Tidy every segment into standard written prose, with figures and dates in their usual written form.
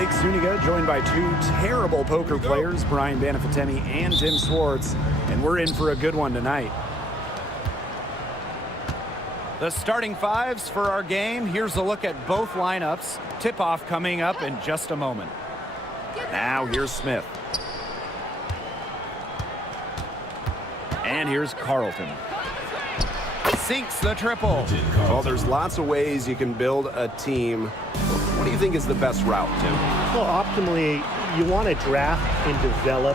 Blake Zuniga, joined by two terrible poker players, Brian Banafitemi and Tim Swartz, and we're in for a good one tonight. The starting fives for our game. Here's a look at both lineups. Tip-off coming up in just a moment. Now here's Smith. And here's Carlton. Sinks the triple. Well, there's lots of ways you can build a team. What do you think is the best route, Tim? Well, optimally, you want to draft and develop.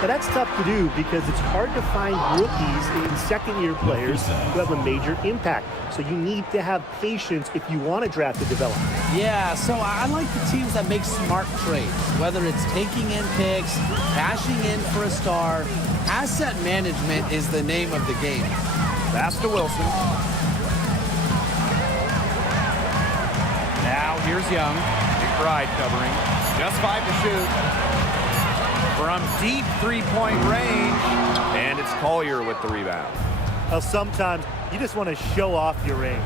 But that's tough to do because it's hard to find rookies and second-year players who have a major impact. So you need to have patience if you want to draft and develop. Yeah, so I like the teams that make smart trades, whether it's taking in picks, cashing in for a star. Asset management is the name of the game. Pass to Wilson. Now here's Young. McBride covering. Just 5 to shoot. From deep three-point range. And it's Collier with the rebound. Well, sometimes you just want to show off your range.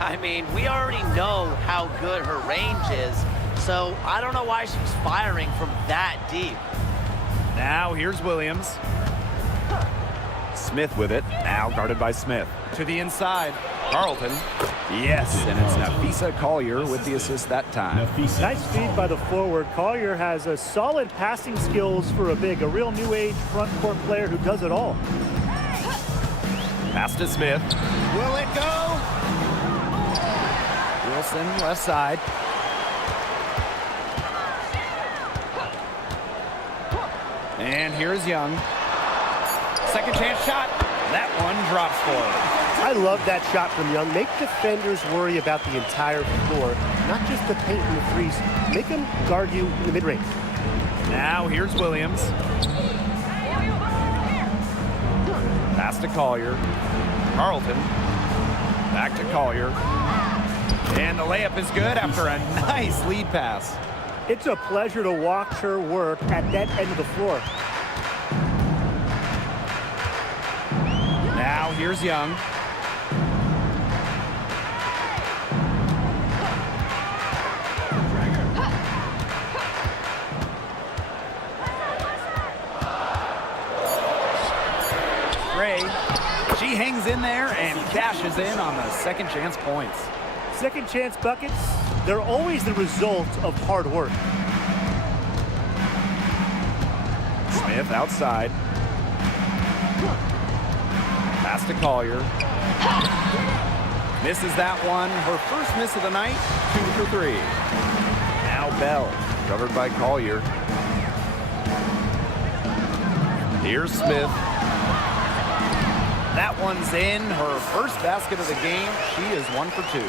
I mean, we already know how good her range is, so I don't know why she's firing from that deep. Now here's Williams. Smith with it. Now guarded by Smith. To the inside. Carlton. Yes, and it's Nafisa Collier with the assist that time. Nice feed by the forward. Collier has a solid passing skills for a big, a real new age front court player who does it all. Pass to Smith. Will it go? Wilson left side. And here's Young. Second chance shot. That one drops forward. I love that shot from Young. Make defenders worry about the entire floor, not just the paint and the threes. Make them guard you in the mid-range. Now here's Williams. Pass to Collier. Carlton. Back to Collier. And the layup is good after a nice lead pass. It's a pleasure to watch her work at that end of the floor. Now here's Young. Gray, she hangs in there and cashes in on the second chance points. Second chance buckets, they're always the result of hard work. Smith outside. Pass to Collier. Misses that one. Her first miss of the night. 2 for 3. Now Bell, covered by Collier. Here's Smith. That one's in. Her first basket of the game. She is 1 for 2.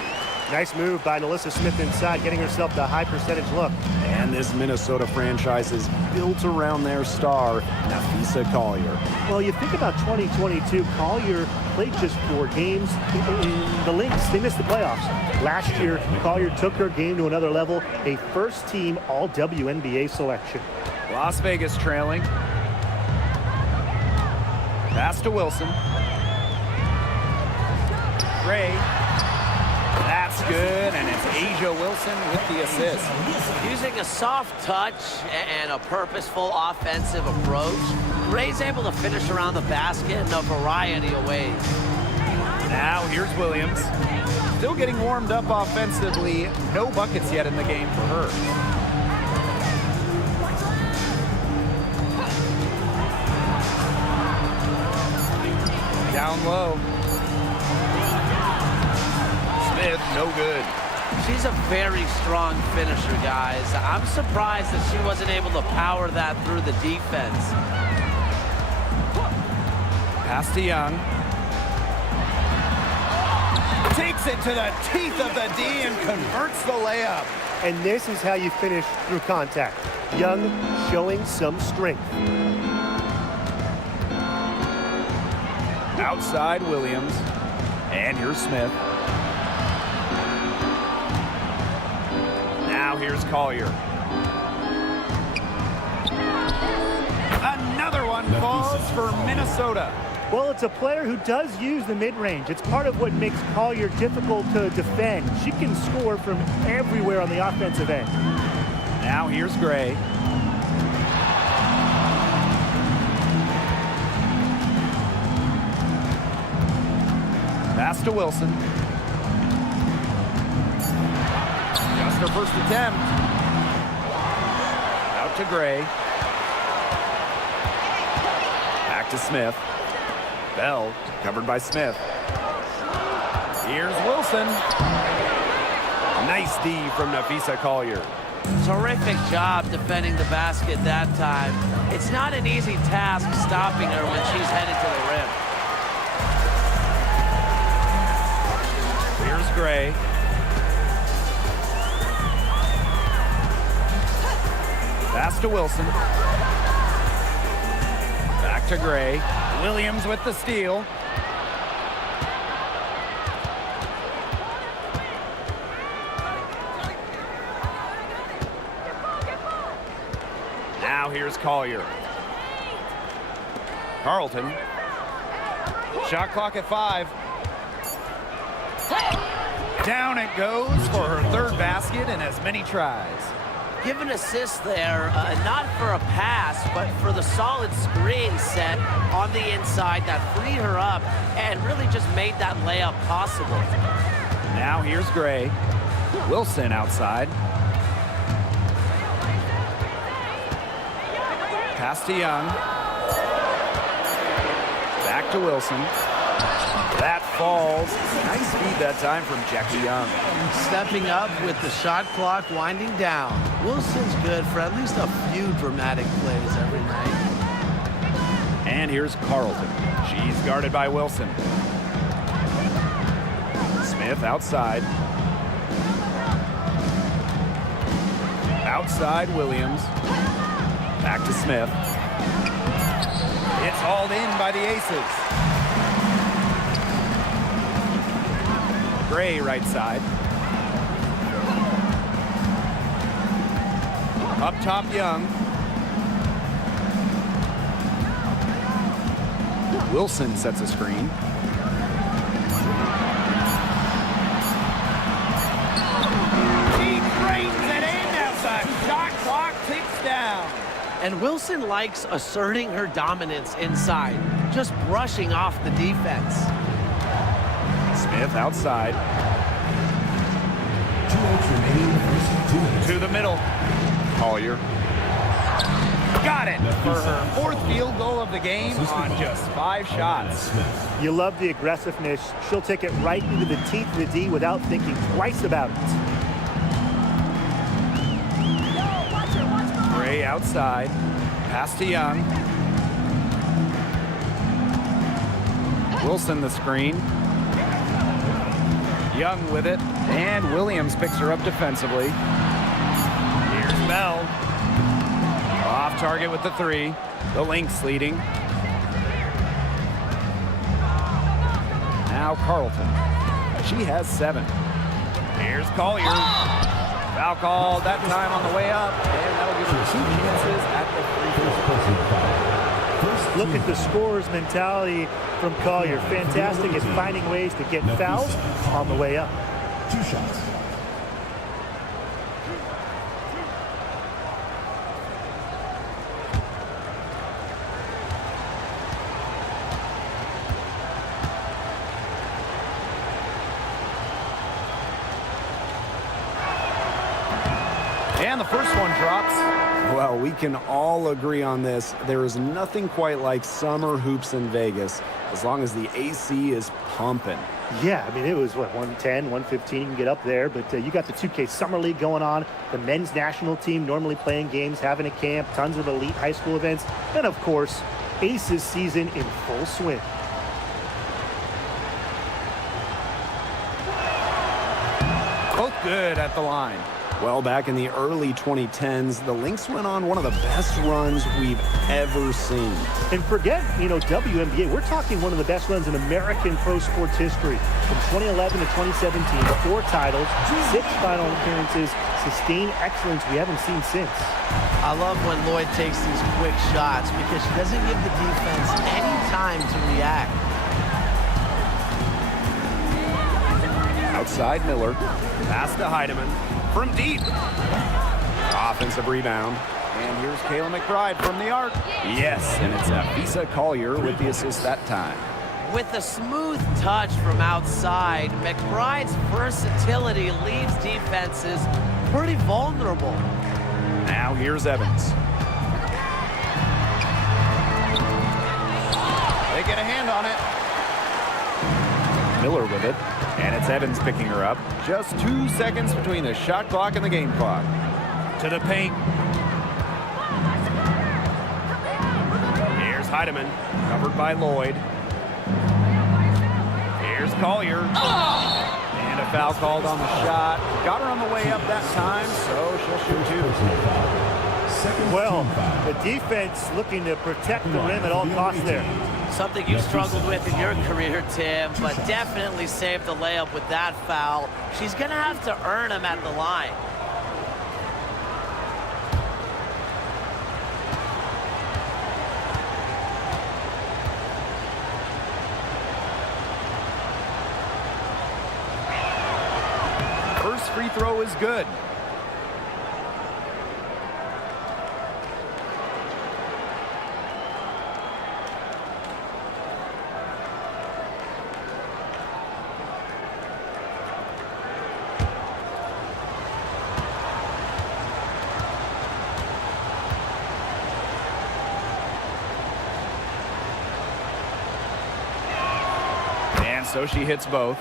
Nice move by Nalissa Smith inside, getting herself the high percentage look. And this Minnesota franchise is built around their star, Nafisa Collier. Well, you think about 2022, Collier played just 4 games. The Lynx, they missed the playoffs. Last year, Collier took her game to another level, a first-team All-WNBA selection. Las Vegas trailing. Pass to Wilson. Gray. That's good, and it's Asia Wilson with the assist. Using a soft touch and a purposeful offensive approach, Ray's able to finish around the basket in a variety of ways. Now here's Williams. Still getting warmed up offensively. No buckets yet in the game for her. Down low. Smith, no good. She's a very strong finisher, guys. I'm surprised that she wasn't able to power that through the defense. Pass to Young. Takes it to the teeth of the D and converts the layup. And this is how you finish through contact. Young showing some strength. Outside Williams. And here's Smith. Now here's Collier. Another one falls for Minnesota. Well, it's a player who does use the mid-range. It's part of what makes Collier difficult to defend. She can score from everywhere on the offensive end. Now here's Gray. Pass to Wilson. Just her first attempt. Out to Gray. Back to Smith. Bell covered by Smith. Here's Wilson. Nice D from Nafisa Collier. Terrific job defending the basket that time. It's not an easy task stopping her when she's headed to the rim. Here's Gray. Pass to Wilson. Back to Gray. Williams with the steal. Now here's Collier. Carlton. Shot clock at 5. Down it goes for her third basket and as many tries. Give an assist there, not for a pass, but for the solid screen set on the inside that freed her up and really just made that layup possible. Now here's Gray. Wilson outside. Pass to Young. Back to Wilson. That falls. Nice feed that time from Jackie Young. Stepping up with the shot clock winding down. Wilson's good for at least a few dramatic plays every night. And here's Carlton. She's guarded by Wilson. Smith outside. Outside Williams. Back to Smith. It's hauled in by the Aces. Gray right side. Up top Young. Wilson sets a screen. She drains it in as the shot clock ticks down. And Wilson likes asserting her dominance inside, just brushing off the defense. Smith outside. To the middle. Collier. Got it for her fourth field goal of the game on just 5 shots. You love the aggressiveness. She'll take it right into the teeth of the D without thinking twice about it. Gray outside. Pass to Young. Wilson the screen. Young with it. And Williams picks her up defensively. Here's Bell. Off target with the 3. The Lynx leading. Now Carlton. She has 7. Here's Collier. Foul called that time on the way up. And that'll give her 2 chances at the free throw. Look at the scorer's mentality from Collier. Fantastic at finding ways to get fouls on the way up. 2 shots. And the first one drops. Well, we can all agree on this. There is nothing quite like summer hoops in Vegas, as long as the AC is pumping. Yeah, I mean, it was, what, 110, 115, you can get up there. But you got the 2K Summer League going on, the men's national team normally playing games, having a camp, tons of elite high school events, and, of course, ACES season in full swing. Both good at the line. Well, back in the early 2010s, the Lynx went on one of the best runs we've ever seen. And forget, WNBA, we're talking one of the best runs in American pro sports history. From 2011 to 2017, 4 titles, 6 final appearances, sustained excellence we haven't seen since. I love when Lloyd takes these quick shots because she doesn't give the defense any time to react. Outside Miller. Pass to Heidemann. From deep. Offensive rebound. And here's Kayla McBride from the arc. Yes, and it's Afisa Collier with the assist that time. With a smooth touch from outside, McBride's versatility leaves defenses pretty vulnerable. Now here's Evans. They get a hand on it. Miller with it. And it's Evans picking her up. Just 2 seconds between the shot clock and the game clock. To the paint. Here's Heidemann, covered by Lloyd. Here's Collier. And a foul called on the shot. Got her on the way up that time, so she'll shoot two. Well, the defense looking to protect the rim at all costs there. Something you've struggled with in your career, Tim, but definitely saved the layup with that foul. She's going to have to earn him at the line. First free throw is good. And so she hits both.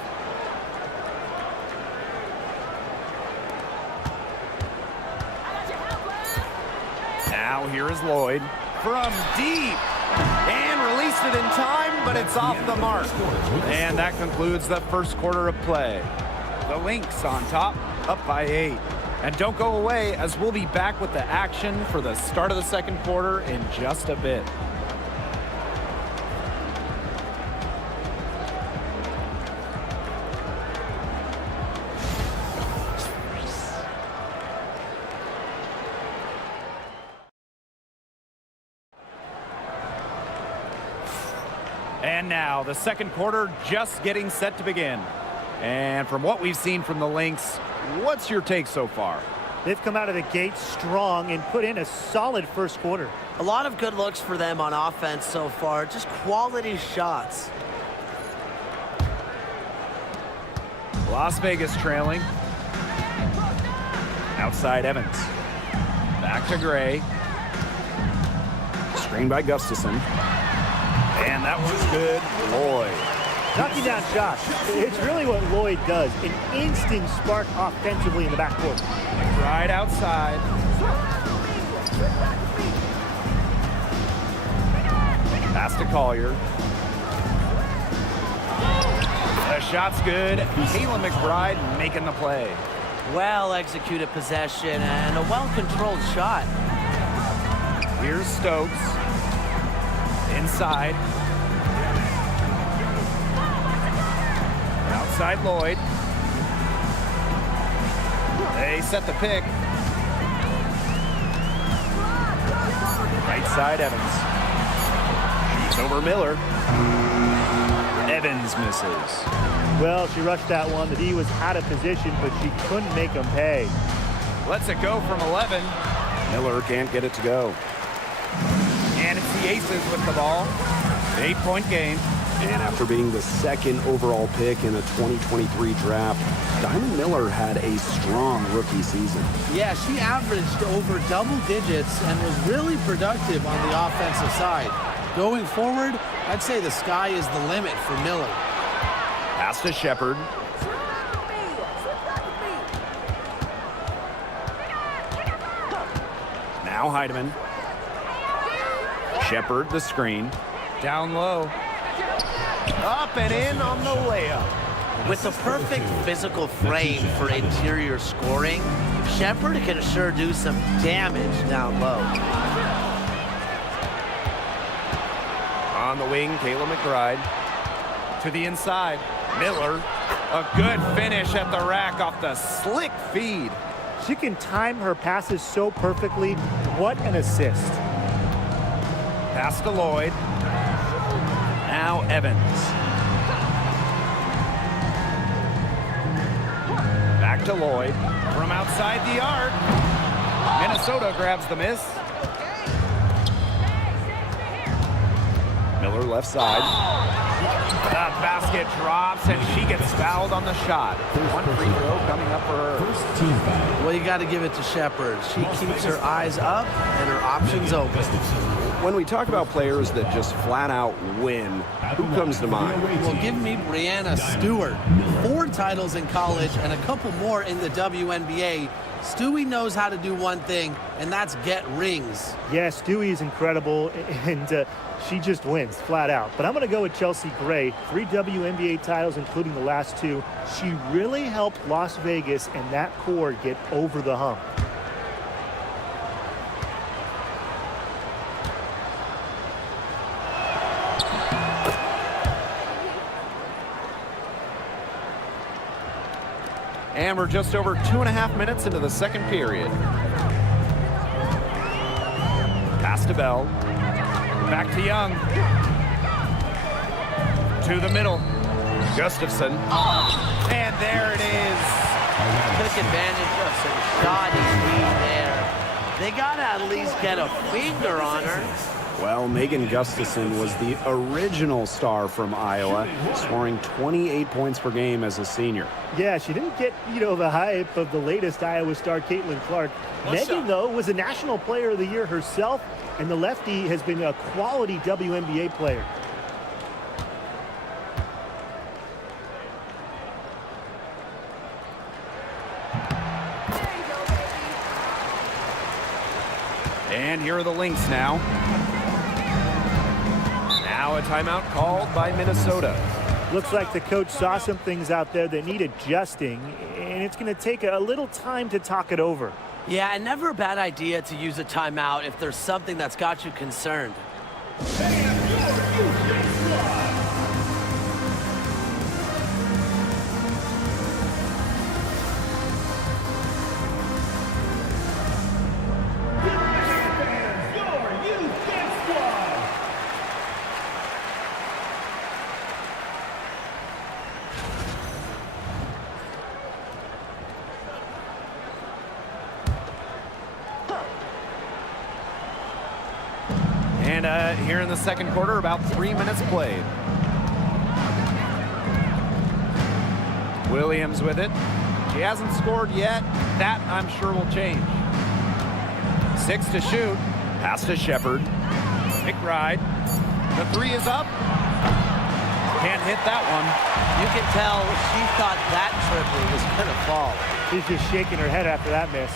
Now here is Lloyd from deep and released it in time, but it's off the mark. And that concludes the first quarter of play. The Lynx on top, up by 8. And don't go away, as we'll be back with the action for the start of the second quarter in just a bit. And now the second quarter just getting set to begin. And from what we've seen from the Lynx, what's your take so far? They've come out of the gate strong and put in a solid first quarter. A lot of good looks for them on offense so far, just quality shots. Las Vegas trailing. Outside Evans. Back to Gray. Screened by Gustafson. And that one's good. Lloyd. Knocking down shots. It's really what Lloyd does. An instant spark offensively in the backcourt. Right outside. Pass to Collier. The shot's good. Kayla McBride making the play. Well executed possession and a well-controlled shot. Here's Stokes. Inside. Outside Lloyd. They set the pick. Right side Evans. Shoots over Miller. Evans misses. Well, she rushed that one. The D was out of position, but she couldn't make them pay. Lets it go from 11. Miller can't get it to go. And it's the Aces with the ball. 8-point game. And after being the second overall pick in a 2023 draft, Diamond Miller had a strong rookie season. Yeah, she averaged over double digits and was really productive on the offensive side. Going forward, I'd say the sky is the limit for Miller. Pass to Shepard. Now Heidemann. Shepard the screen. Down low. Up and in on the layup. With the perfect physical frame for interior scoring, Shepard can sure do some damage down low. On the wing, Kayla McBride. To the inside, Miller. A good finish at the rack off the slick feed. She can time her passes so perfectly. What an assist. Pass to Lloyd. Now Evans. Back to Lloyd. From outside the arc. Minnesota grabs the miss. Miller left side. The basket drops, and she gets fouled on the shot. One free throw coming up for her. Well, you got to give it to Shepard. She keeps her eyes up and her options open. When we talk about players that just flat out win, who comes to mind? Well, give me Brianna Stewart. 4 titles in college and a couple more in the WNBA. Stewie knows how to do one thing, and that's get rings. Yeah, Stewie is incredible, and she just wins, flat out. But I'm going to go with Chelsea Gray. 3 WNBA titles, including the last 2. She really helped Las Vegas and that core get over the hump. And we're just over 2.5 minutes into the second period. Pass to Bell. Back to Young. To the middle. Gustafson. And there it is. Took advantage of some shoddy speed there. They got to at least get a finger on her. Well, Megan Gustafson was the original star from Iowa, scoring 28 points per game as a senior. Yeah, she didn't get, the hype of the latest Iowa star, Caitlin Clark. Megan, though, was a National Player of the Year herself, and the lefty has been a quality WNBA player. And here are the Lynx now. Now a timeout called by Minnesota. Looks like the coach saw some things out there that need adjusting, and it's going to take a little time to talk it over. Yeah, and never a bad idea to use a timeout if there's something that's got you concerned. And here in the second quarter, about 3 minutes played. Williams with it. She hasn't scored yet. That, I'm sure, will change. 6 to shoot. Pass to Shepard. McBride. The 3 is up. Can't hit that one. You can tell she thought that triple was going to fall. She's just shaking her head after that miss.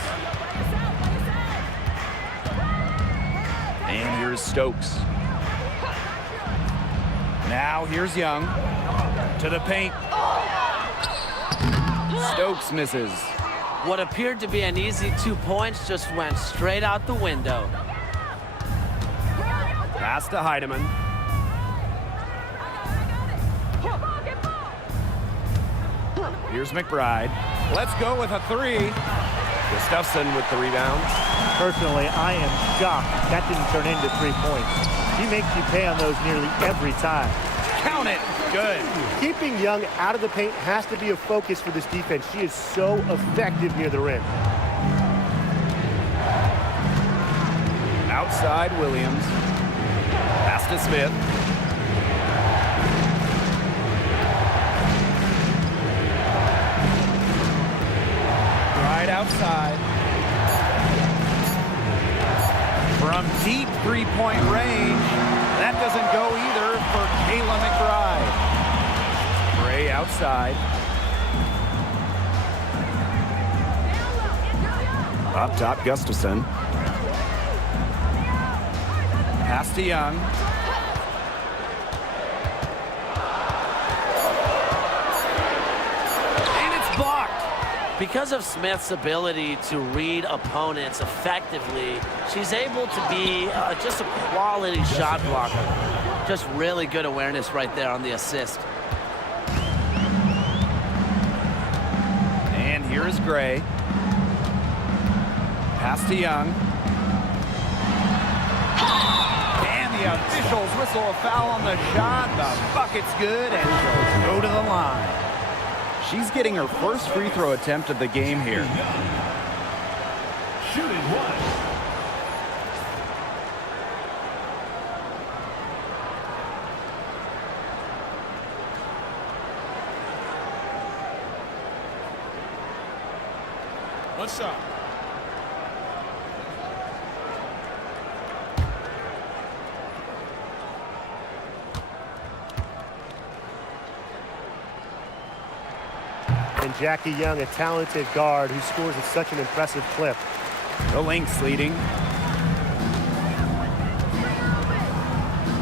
And here's Stokes. Now here's Young. To the paint. Stokes misses. What appeared to be an easy 2 points just went straight out the window. Pass to Heidemann. Here's McBride. Let's go with a 3. Gustafson with the rebound. Personally, I am shocked that didn't turn into 3 points. She makes you pay on those nearly every time. Count it. Good. Keeping Young out of the paint has to be a focus for this defense. She is so effective near the rim. Outside Williams. Pass to Smith. Right outside. From deep three-point range. That doesn't go either for Kayla McBride. Gray outside. Up top, Gustafson. Pass to Young. And it's blocked. Because of Smith's ability to read opponents effectively, she's able to be just a quality shot blocker. Just really good awareness right there on the assist. And here is Gray. Pass to Young. And the officials whistle a foul on the shot. The bucket's good, and she'll go to the line. She's getting her first free throw attempt of the game here. Shooting 1. What's up? And Jackie Young, a talented guard who scores at such an impressive clip. The Lynx leading.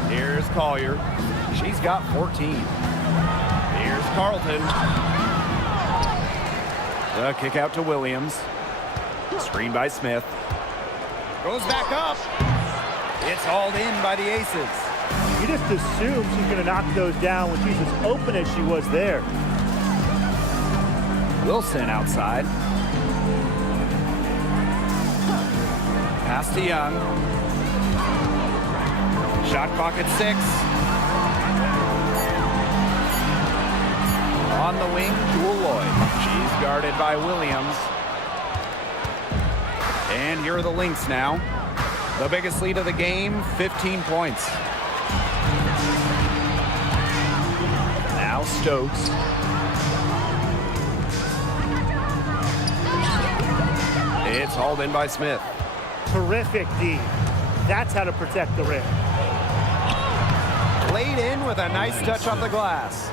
Here's Collier. She's got 14. Here's Carlton. The kick out to Williams. Screen by Smith. Goes back up. It's hauled in by the Aces. You just assume she's going to knock those down when she's as open as she was there. Wilson outside. Pass to Young. Shot clock at 6. On the wing, Jewel Lloyd. She's guarded by Williams. And here are the Lynx now. The biggest lead of the game, 15 points. Now Stokes. It's hauled in by Smith. Terrific D. That's how to protect the rim. Laid in with a nice touch off the glass.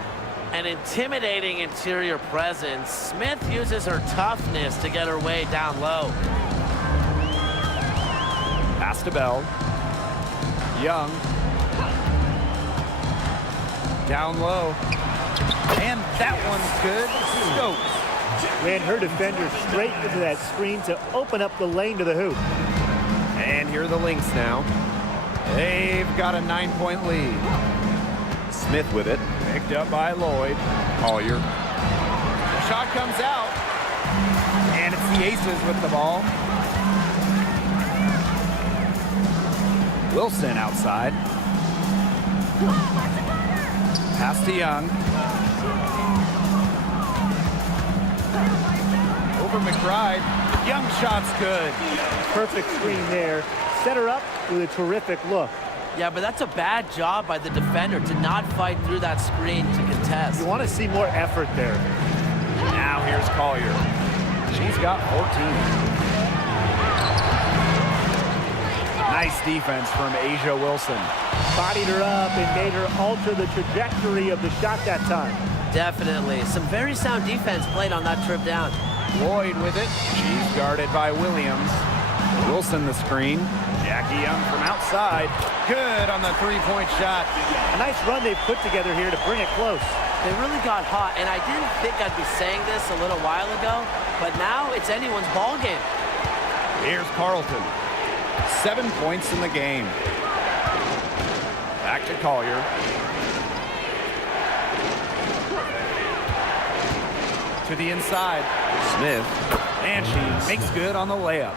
An intimidating interior presence. Smith uses her toughness to get her way down low. Pass to Bell. Young. Down low. And that one's good. Stokes. Ran her defender straight into that screen to open up the lane to the hoop. And here are the Lynx now. They've got a 9-point lead. Smith with it. Picked up by Lloyd. Collier. The shot comes out. And it's the Aces with the ball. Wilson outside. Pass to Young. Over McBride. Young shot's good. Perfect screen there. Set her up with a terrific look. Yeah, but that's a bad job by the defender to not fight through that screen to contest. You want to see more effort there. Now here's Collier. She's got 14. Nice defense from Asia Wilson. Bodied her up and made her alter the trajectory of the shot that time. Definitely. Some very sound defense played on that trip down. Lloyd with it. She's guarded by Williams. Wilson the screen. Jackie Young from outside. Good on the three-point shot. A nice run they've put together here to bring it close. They really got hot, and I didn't think I'd be saying this a little while ago, but now it's anyone's ball game. Here's Carlton. 7 points in the game. Back to Collier. To the inside. Smith. And she makes good on the layup.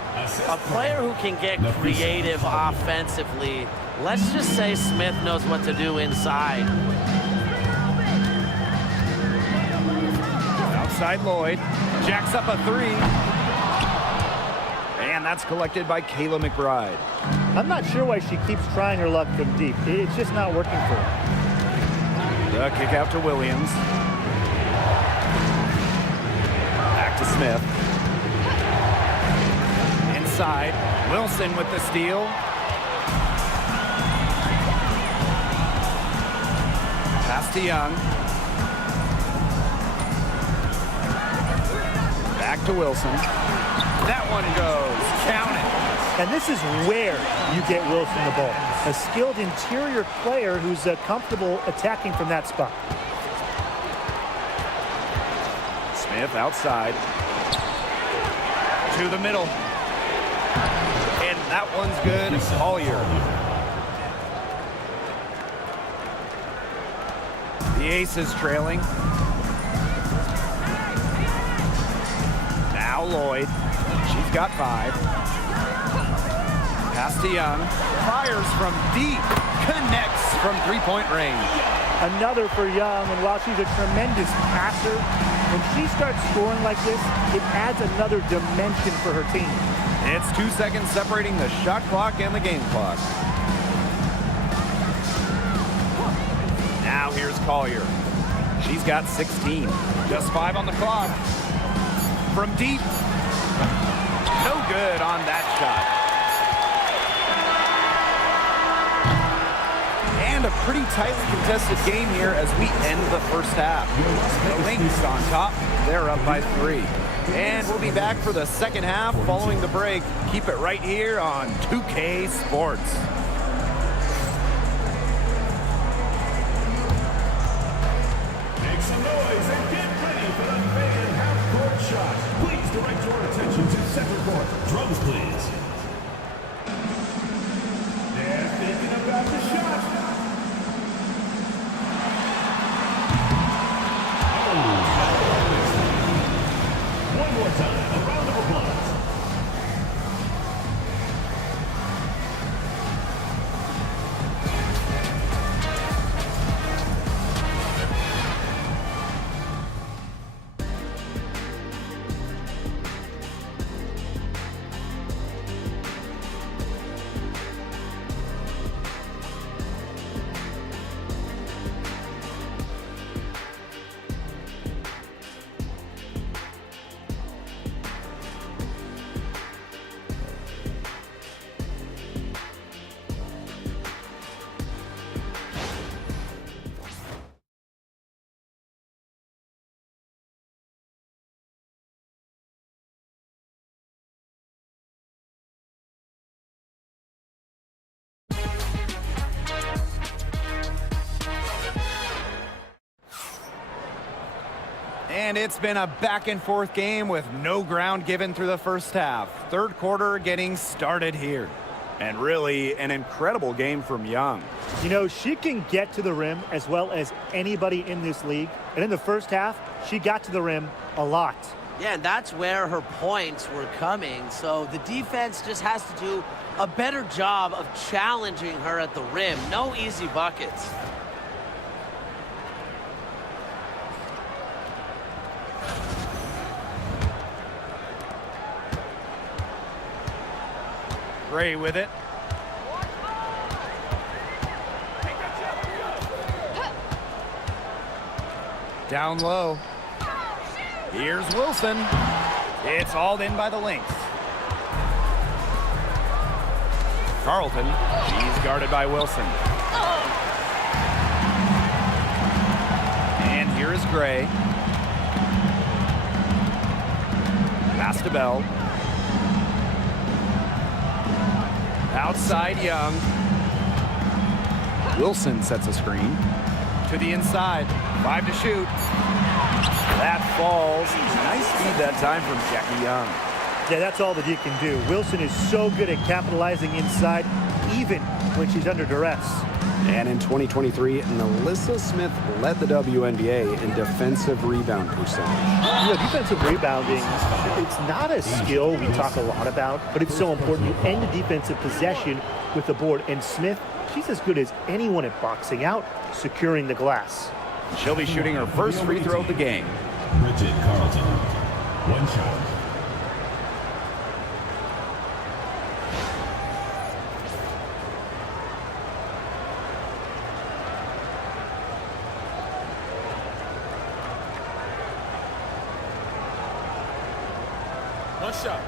A player who can get creative offensively. Let's just say Smith knows what to do inside. Outside Lloyd. Jacks up a 3. And that's collected by Kayla McBride. I'm not sure why she keeps trying her luck from deep. It's just not working for her. The kick out to Williams. Back to Smith. Inside. Wilson with the steal. Pass to Young. Back to Wilson. That one goes. Count it. And this is where you get Wilson the ball. A skilled interior player who's comfortable attacking from that spot. Smith outside. To the middle. And that one's good. Collier. The Aces trailing. Now Lloyd. She's got 5. Pass to Young. Fires from deep. Connects from three-point range. Another for Young, and while she's a tremendous passer, when she starts scoring like this, it adds another dimension for her team. It's 2 seconds separating the shot clock and the game clock. Now here's Collier. She's got 16. Just 5 on the clock. From deep. No good on that shot. And a pretty tightly contested game here as we end the first half. The Lynx on top. They're up by 3. And we'll be back for the second half following the break. Keep it right here on 2K Sports. Make some noise and get ready for the main half-court shot. Please direct your attention to center court. Drums, please. They're thinking about the shot. One more time, a round of applause. And it's been a back-and-forth game with no ground given through the first half. Third quarter getting started here. And really an incredible game from Young. You know, she can get to the rim as well as anybody in this league. And in the first half, she got to the rim a lot. Yeah, and that's where her points were coming. So the defense just has to do a better job of challenging her at the rim. No easy buckets. Gray with it. Down low. Here's Wilson. It's hauled in by the Lynx. Carlton. He's guarded by Wilson. And here is Gray. Pass to Bell. Outside Young. Wilson sets a screen. To the inside. 5 to shoot. That falls. Nice feed that time from Jackie Young. Yeah, that's all that you can do. Wilson is so good at capitalizing inside, even when she's under duress. And in 2023, Melissa Smith led the WNBA in defensive rebound percentage. You know, defensive rebounding, it's not a skill we talk a lot about, but it's so important. You end a defensive possession with the board. And Smith, she's as good as anyone at boxing out, securing the glass. She'll be shooting her first free throw of the game. Bridget Carlton. One shot. One shot.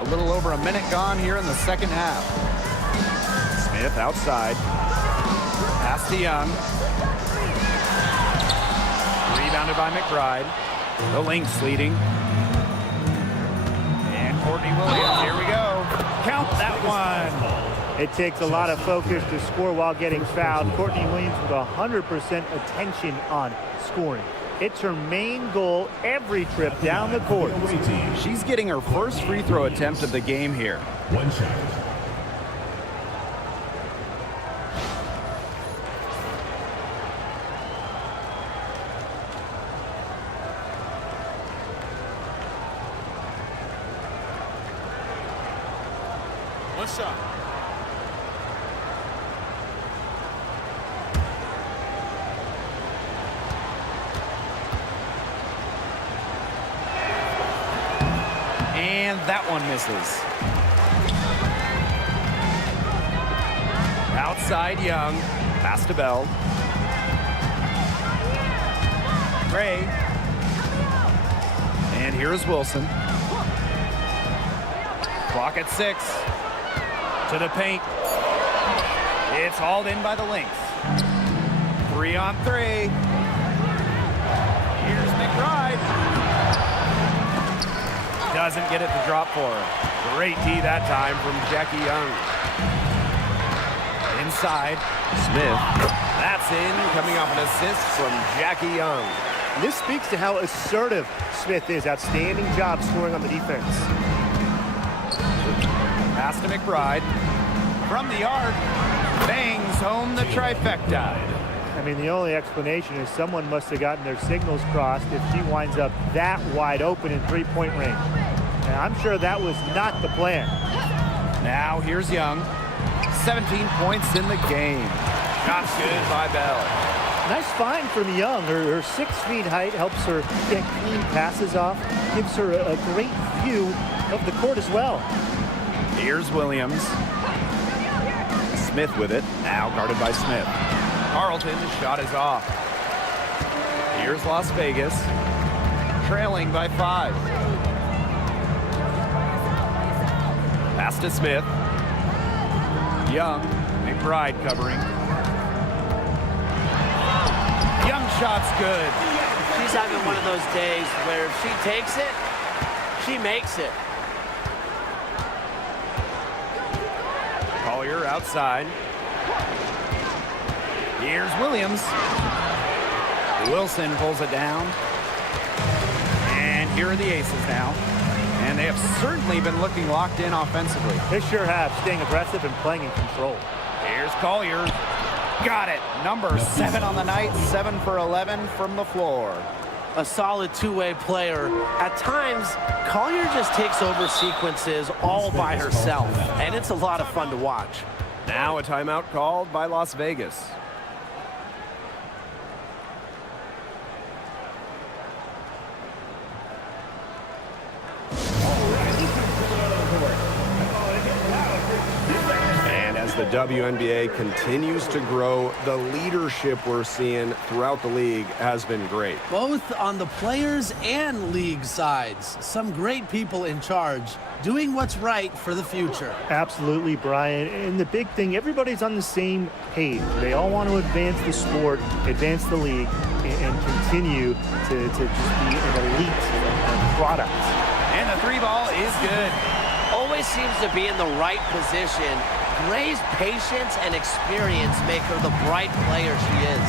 A little over a minute gone here in the second half. Smith outside. Pass to Young. Rebounded by McBride. The Lynx leading. And Courtney Williams, here we go. Count that one. It takes a lot of focus to score while getting fouled. Courtney Williams with 100% attention on scoring. It's her main goal every trip down the court. She's getting her first free throw attempt of the game here. One shot. One shot. And that one misses. Outside Young. Pass to Bell. Gray. And here's Wilson. Clock at 6. To the paint. It's hauled in by the Lynx. 3 on 3. Here's McBride. Doesn't get it to drop for her. Great D that time from Jackie Young. Inside, Smith. That's in, coming off an assist from Jackie Young. And this speaks to how assertive Smith is. Outstanding job scoring on the defense. Pass to McBride. From the arc, bangs home the trifecta. I mean, the only explanation is someone must have gotten their signals crossed if she winds up that wide open in three-point range. And I'm sure that was not the plan. Now here's Young. 17 points in the game. Shots good by Bell. Nice find from Young. Her 6 feet height helps her get clean passes off, gives her a great view of the court as well. Here's Williams. Smith with it. Now guarded by Smith. Carlton, shot is off. Here's Las Vegas. Trailing by 5. Pass to Smith. Young. McBride covering. Young shot's good. She's having one of those days where if she takes it, she makes it. Collier outside. Here's Williams. Wilson pulls it down. And here are the Aces now. And they have certainly been looking locked in offensively. They sure have, staying aggressive and playing in control. Here's Collier. Got it. Number 7 on the night, 7 for 11 from the floor. A solid two-way player. At times, Collier just takes over sequences all by herself, and it's a lot of fun to watch. Now a timeout called by Las Vegas. The WNBA continues to grow. The leadership we're seeing throughout the league has been great. Both on the players and league sides. Some great people in charge doing what's right for the future. Absolutely, Brian. And the big thing, everybody's on the same page. They all want to advance the sport, advance the league, and continue to just be an elite product. And the 3 ball is good. Always seems to be in the right position. Gray's patience and experience make her the bright player she is.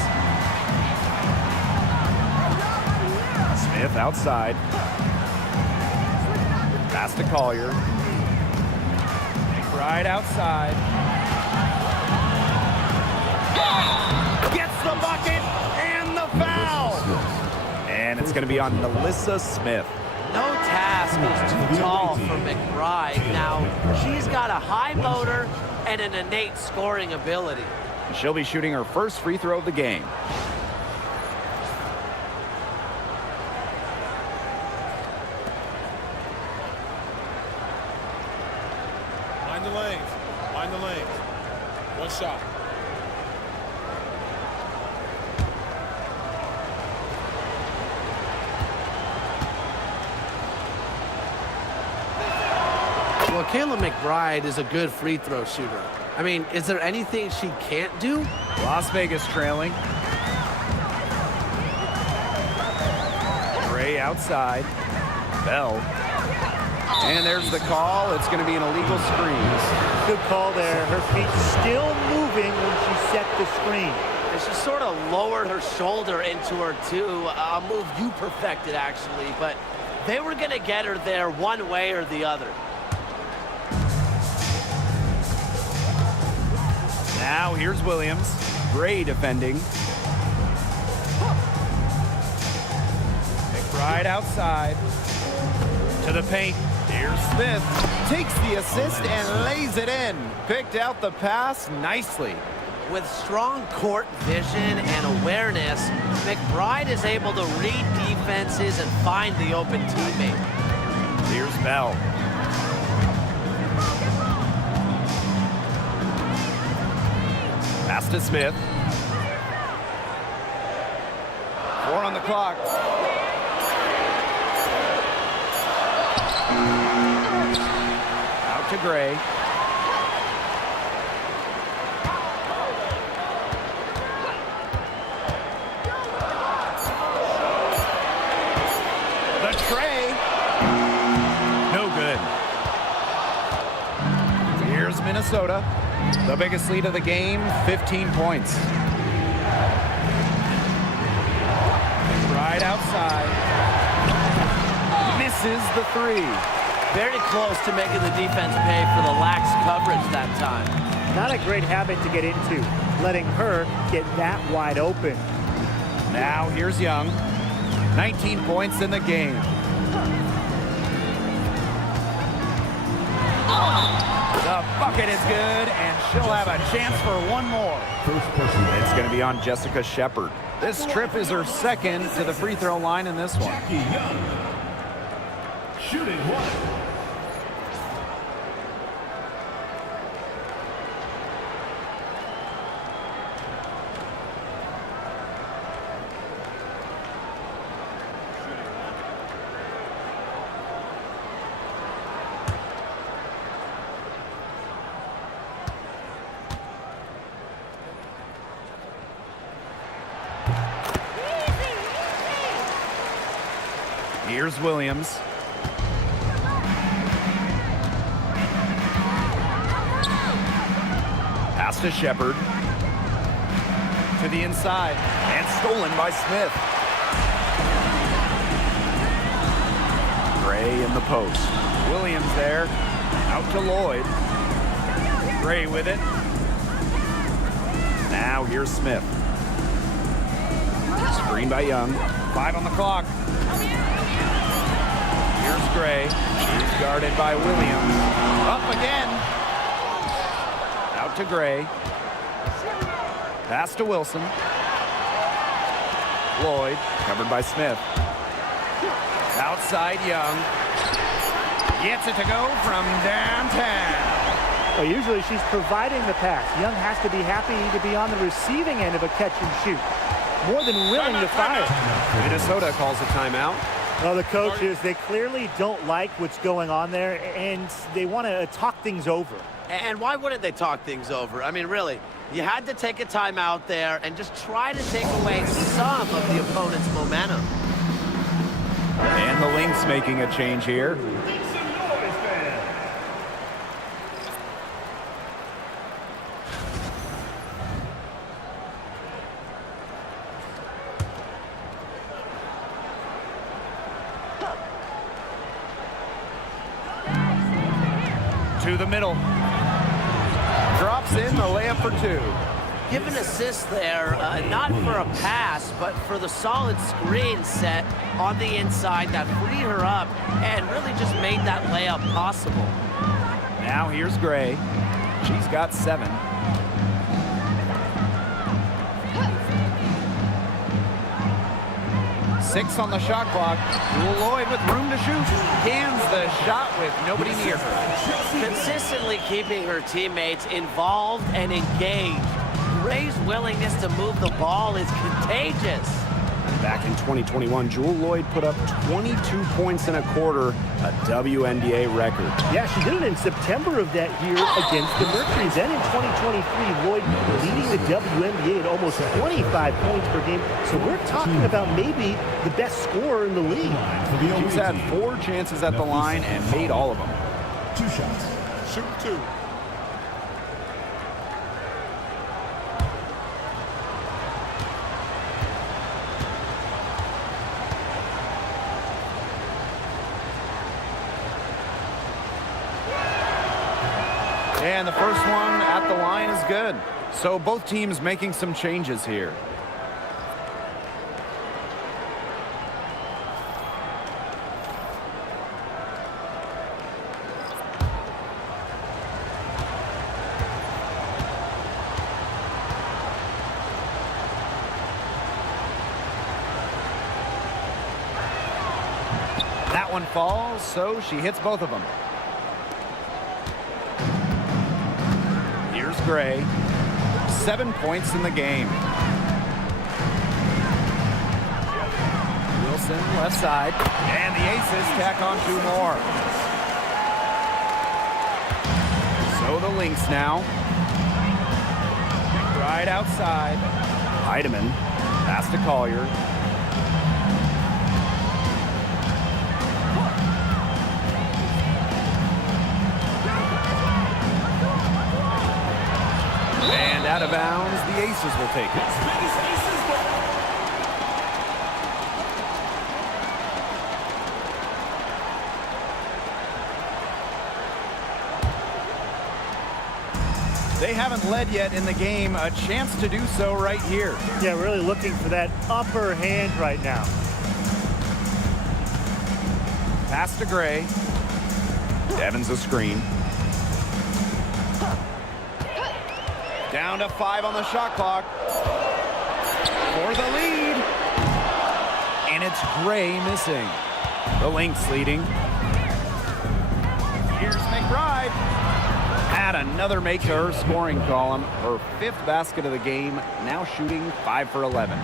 Smith outside. Pass to Collier. Right outside. Gets the bucket and the foul. And it's going to be on Melissa Smith. No task is too tall for McBride. Now, she's got a high motor and an innate scoring ability. She'll be shooting her first free throw of the game. Mind the lanes. Mind the lanes. One shot. Well, Kayla McBride is a good free throw shooter. I mean, is there anything she can't do? Las Vegas trailing. Gray outside. Bell. And there's the call. It's going to be an illegal screen. Good call there. Her feet still moving when she set the screen. And she sort of lowered her shoulder into her, too. A move you perfected, actually. But they were going to get her there one way or the other. Now here's Williams. Gray defending. McBride outside. To the paint. Here's Smith. Takes the assist and lays it in. Picked out the pass nicely. With strong court vision and awareness, McBride is able to read defenses and find the open teammate. Here's Bell. to Smith. 4 on the clock. Out to Gray. The tray. No good. Here's Minnesota. The biggest lead of the game, 15 points. Right outside. Misses the 3. Very close to making the defense pay for the lax coverage that time. Not a great habit to get into, letting her get that wide open. Now here's Young. 19 points in the game. The bucket is good, and she'll have a chance for one more. It's going to be on Jessica Shepard. This trip is her second to the free throw line in this one. Young. Shooting 1. Here's Williams. Pass to Shepard. To the inside. And stolen by Smith. Gray in the post. Williams there. Out to Lloyd. Gray with it. Now here's Smith. Screen by Young. 5 on the clock. Here's Gray. She's guarded by Williams. Up again. Out to Gray. Pass to Wilson. Lloyd, covered by Smith. Outside Young. Gets it to go from downtown. Well, usually she's providing the pass. Young has to be happy to be on the receiving end of a catch and shoot. More than willing to fire. Minnesota calls a timeout. Well, the coaches, they clearly don't like what's going on there, and they want to talk things over. And why wouldn't they talk things over? I mean, really, you had to take a timeout there and just try to take away some of the opponent's momentum. And the Lynx making a change here. To the middle. Drops in the layup for 2. Give an assist there, not for a pass, but for the solid screen set on the inside that freed her up and really just made that layup possible. Now here's Gray. She's got 7. Six on the shot clock. Jewel Lloyd with room to shoot. Cans the shot with nobody near her. Consistently keeping her teammates involved and engaged. Gray's willingness to move the ball is contagious. Back in 2021, Jewel Lloyd put up 22 points in a quarter, a WNBA record. Yeah, she did it in September of that year against the Mercury. Then in 2023, Lloyd leading the WNBA at almost 25 points per game. So we're talking about maybe the best scorer in the league. She's had 4 chances at the line and made all of them. 2 shots. Shoot 2. And the first one at the line is good. So both teams making some changes here. That one falls, so she hits both of them. 7 points in the game. Wilson, left side. And the Aces tack on 2 more. So the Lynx now. Right outside. Heidemann. Pass to Collier. And out of bounds, the Aces will take it. They haven't led yet in the game. A chance to do so right here. Yeah, really looking for that upper hand right now. Pass to Gray. Evans a screen. Down to 5 on the shot clock. For the lead. And it's Gray missing. The Lynx leading. Here's McBride. Add another make to her scoring column. Her 5th basket of the game. Now shooting 5 for 11.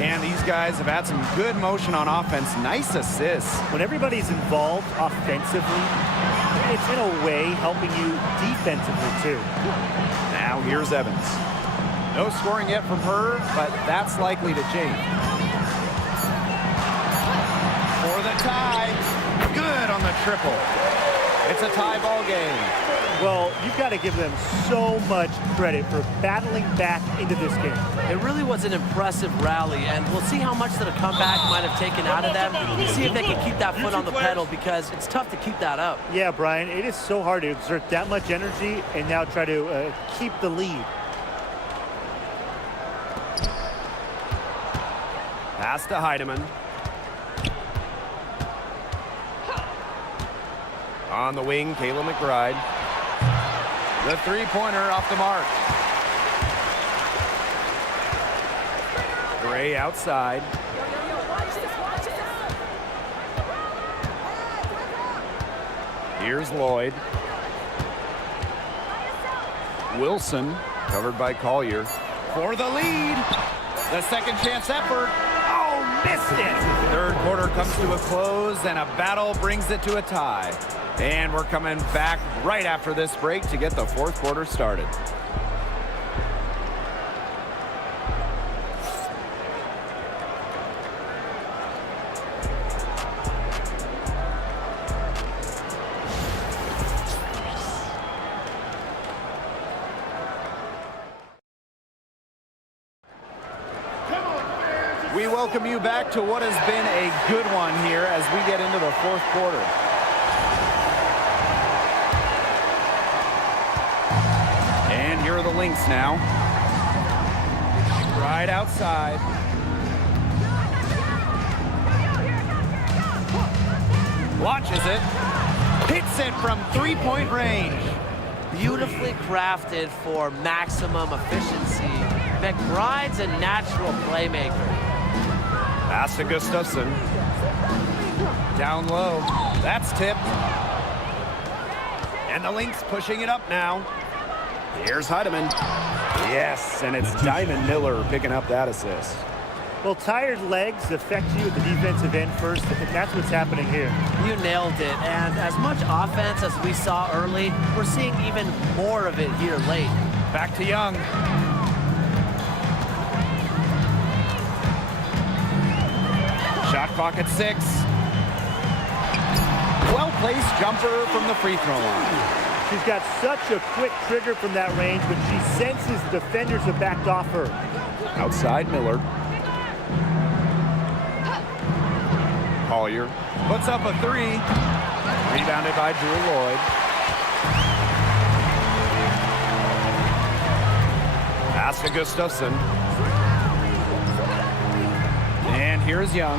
And these guys have had some good motion on offense. Nice assists. When everybody's involved offensively, it's in a way helping you defensively too. Now here's Evans. No scoring yet from her, but that's likely to change. For the tie. Good on the triple. It's a tie ball game. Well, you've got to give them so much credit for battling back into this game. It really was an impressive rally, and we'll see how much that a comeback might have taken out of them. See if they can keep that foot on the pedal, because it's tough to keep that up. Yeah, Brian, it is so hard to exert that much energy and now try to keep the lead. Pass to Heidemann. On the wing, Kayla McBride. The three-pointer off the mark. Gray outside. Here's Lloyd. Wilson, covered by Collier. For the lead. The second chance effort. Oh, missed it. Third quarter comes to a close, and a battle brings it to a tie. And we're coming back right after this break to get the 4th quarter started. We welcome you back to what has been a good one here as we get into the 4th quarter. And here are the Lynx now. Right outside. Launches it. Hits it from 3-point range. Beautifully crafted for maximum efficiency. McBride's a natural playmaker. Pass to Gustafson. Down low. That's tipped. And the Lynx pushing it up now. Here's Heidemann. Yes, and it's Diamond Miller picking up that assist. Well, tired legs affect you at the defensive end first, and that's what's happening here. You nailed it, and as much offense as we saw early, we're seeing even more of it here late. Back to Young. Shot clock at 6. Well-placed jumper from the free throw line. She's got such a quick trigger from that range, but she senses the defenders have backed off her. Outside Miller. Collier puts up a 3. Rebounded by Drew Lloyd. Pass to Gustafson. And here's Young.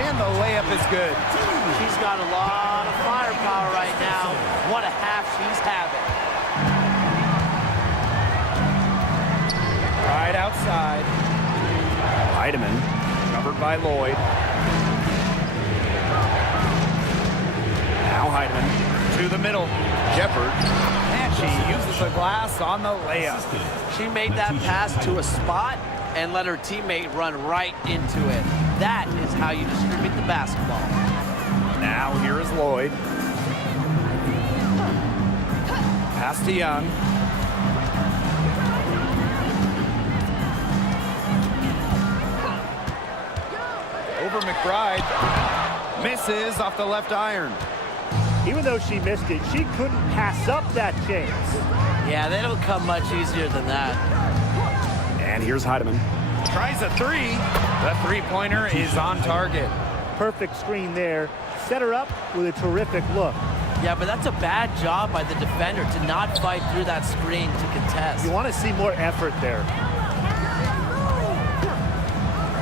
And the layup is good. She's got a lot of firepower right now. What a half she's having. Right outside. Heidemann, covered by Lloyd. Now Heidemann, To the middle. Shepard. And she uses the glass on the layup. She made that pass to a spot and let her teammate run right into it. That is how you distribute the basketball. Now here is Lloyd. Pass to Young. Over McBride. Misses off the left iron. Even though she missed it, she couldn't pass up that chance. Yeah, they don't come much easier than that. And here's Heidemann. Tries a three. The three-pointer is on target. Perfect screen there. Set her up with a terrific look. Yeah, but that's a bad job by the defender to not fight through that screen to contest. You want to see more effort there.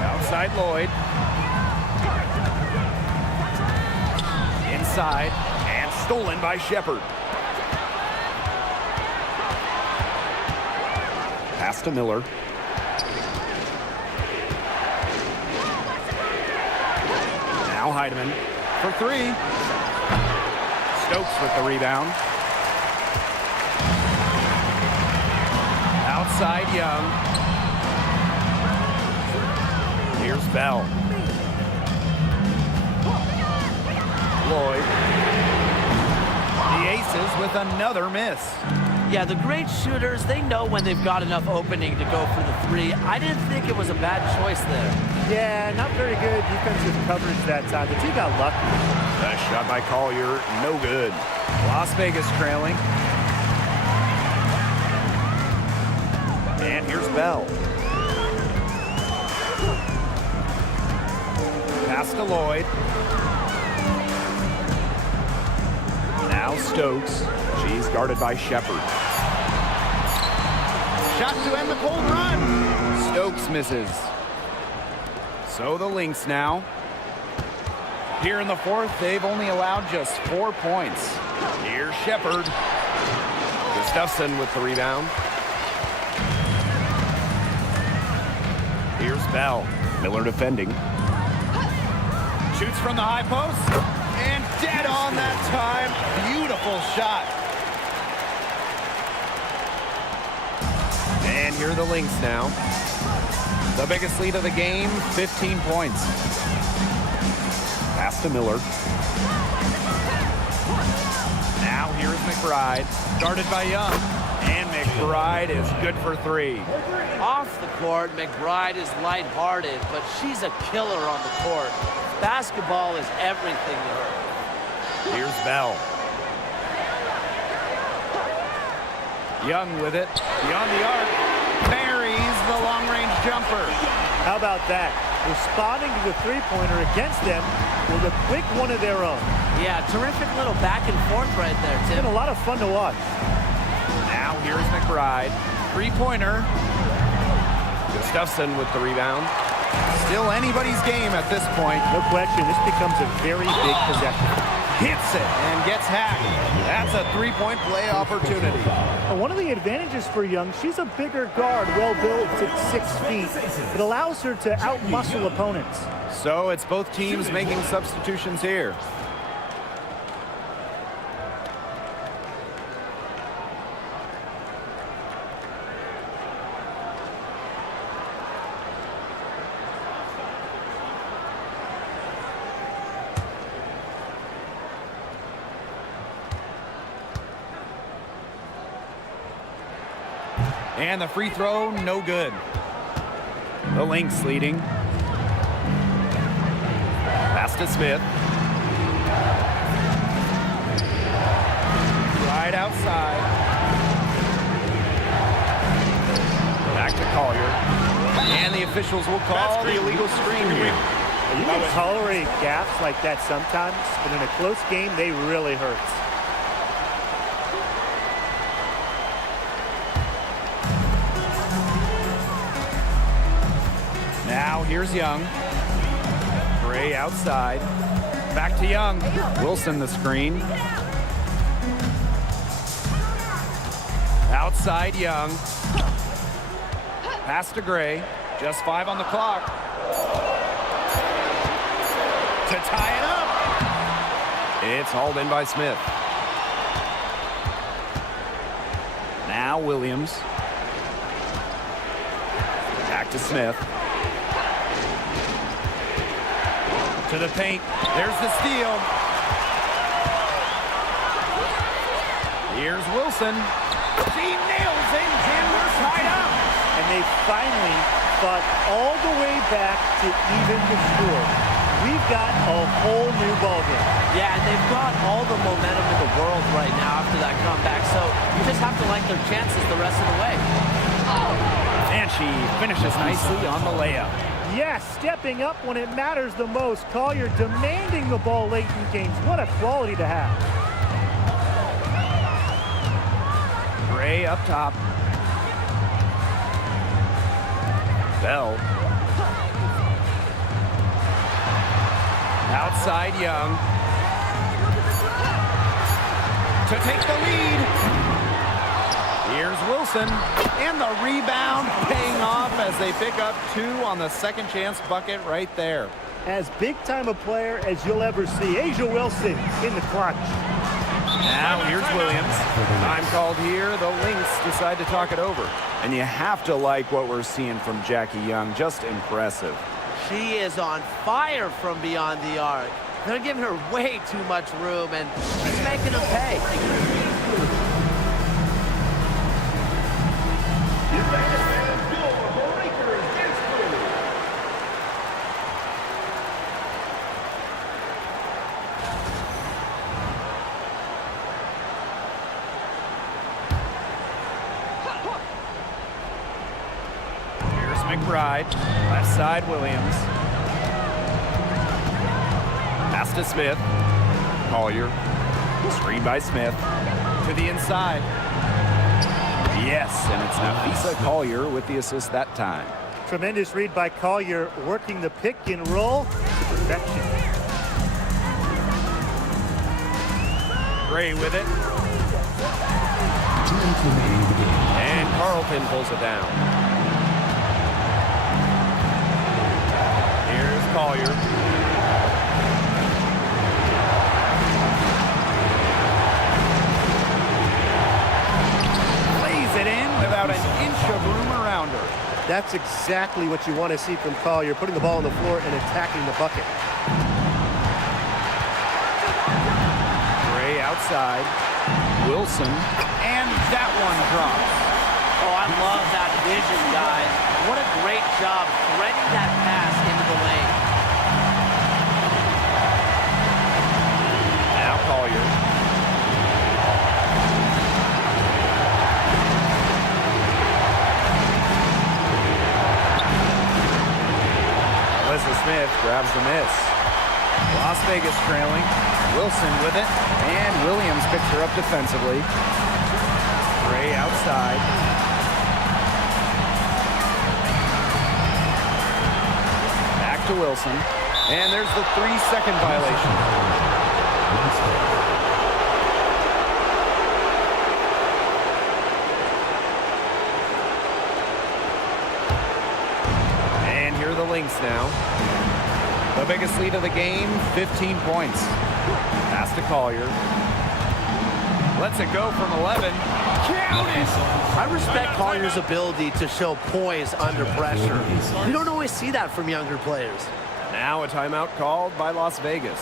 Outside Lloyd. Inside. And stolen by Shepard. Pass to Miller. Now Heidemann. For three. Stokes with the rebound. Outside Young. Here's Bell. Lloyd. The Aces with another miss. Yeah, the great shooters, they know when they've got enough opening to go for the three. I didn't think it was a bad choice there. Yeah, not very good defensive coverage that time. The team got lucky. That shot by Collier, no good. Las Vegas trailing. And here's Bell. Pass to Lloyd. Now Stokes. She's guarded by Shepard. Shot to end the cold run. Stokes misses. So the Lynx now. Here in the fourth, they've only allowed just 4 points. Here's Shepard. Gustafson with the rebound. Here's Bell. Miller defending. Shoots from the high post. And dead on that time. Beautiful shot. And here are the Lynx now. The biggest lead of the game, 15 points. Pass to Miller. Now here's McBride. Guarded by Young. And McBride is good for three. Off the court, McBride is lighthearted, but she's a killer on the court. Basketball is everything to her. Here's Bell. Young with it. Beyond the arc. Buries the long-range jumper. How about that? Responding to the three-pointer against them with a quick one of their own. Yeah, terrific little back and forth right there, It's Tim. been a lot of fun to watch. Now here's McBride. Three-pointer. Gustafson with the rebound. Still anybody's game at this point. No question, this becomes a very big possession. Hits it and gets hacked. That's a three-point play opportunity. And one of the advantages for Young, she's a bigger guard, well-built at 6 feet. It allows her to out-muscle opponents. So it's both teams making substitutions here. And the free throw, no good. The Lynx leading. Pass to Smith. Right outside. Back to Collier. And the officials will call the illegal screen here. You can tolerate gaps like that sometimes, but in a close game, they really hurt. Now here's Young. Gray outside. Back to Young. Wilson the screen. Outside Young. Pass to Gray. Just 5 on the clock. To tie it up. It's hauled in by Smith. Now Williams. Back to Smith. To the paint. There's the steal. Here's Wilson. She nails it, and we're tied up. And they finally fought all the way back to even the score. We've got a whole new ballgame. Yeah, and they've got all the momentum in the world right now after that comeback, so you just have to like their chances the rest of the way. And she finishes nicely on the layup. Yes, stepping up when it matters the most. Collier demanding the ball late in games. What a quality to have. Gray up top. Bell. Outside Young. To take the lead. Here's Wilson. And the rebound paying off as they pick up 2 on the second chance bucket right there. As big time a player as you'll ever see. Asia Wilson in the clutch. Now here's Williams. Time called here. The Lynx decide to talk it over. And you have to like what we're seeing from Jackie Young. Just impressive. She is on fire from beyond the arc. They're giving her way too much room, and she's making them pay. McBride, left side Williams. Pass to Smith. Collier. Screen by Smith. To the inside. Yes, and it's Nafisa Collier with the assist that time. Tremendous read by Collier, working the pick and roll to perfection. Gray with it. And Carlton pulls it down. Here's Collier. Plays it in without an inch of room around her. That's exactly what you want to see from Collier, putting the ball on the floor and attacking the bucket. Gray outside. Wilson. And that one drops. Oh, I love that vision, guys. What a great job threading that pass into the lane. Now Collier. Alyssa Smith grabs the miss. Las Vegas trailing. Wilson with it. And Williams picks her up defensively. Gray outside. Back to Wilson. And there's the 3-second violation. And here are the Lynx now. The biggest lead of the game, 15 points. Pass to Collier. Lets it go from 11. Count it! I respect Collier's ability to show poise under pressure. You don't always see that from younger players. Now a timeout called by Las Vegas.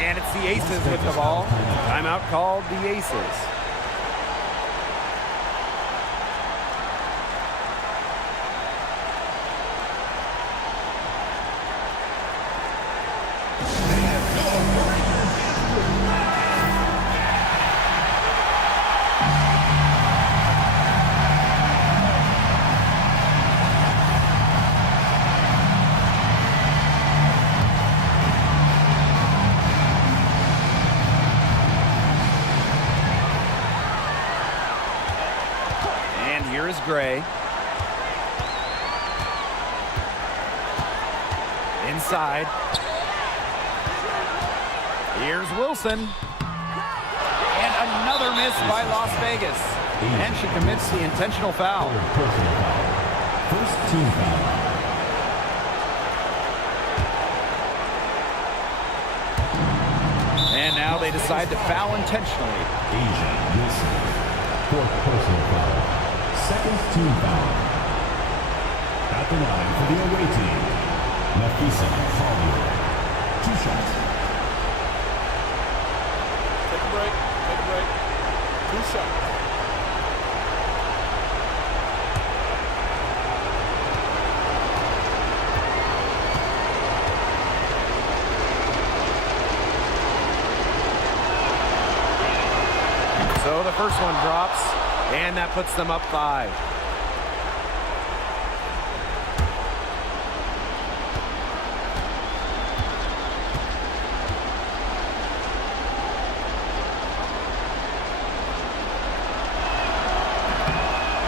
And it's the Aces with the ball. Timeout called the Aces. Gray. Inside. Here's Wilson. And another miss by Las Vegas. And she commits the intentional foul. Personal foul. First team foul. And now they decide to foul intentionally. Asia Wilson. Fourth personal foul. Second team foul. At the line for the away team, Nafisa Collier. 2 shots. Take a break. Take a break. 2 shots. So the first one drops, and that puts them up 5.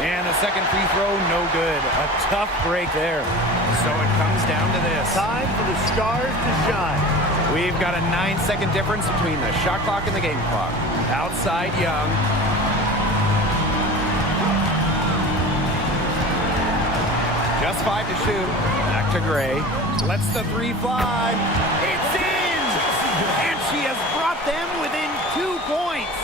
And the second free throw, no good. A tough break there. So it comes down to this. Time for the Stars to shine. We've got a 9-second difference between the shot clock and the game clock. Outside Young. Just 5 to shoot. Back to Gray. Lets the 3 fly. It's in! And she has brought them within 2 points.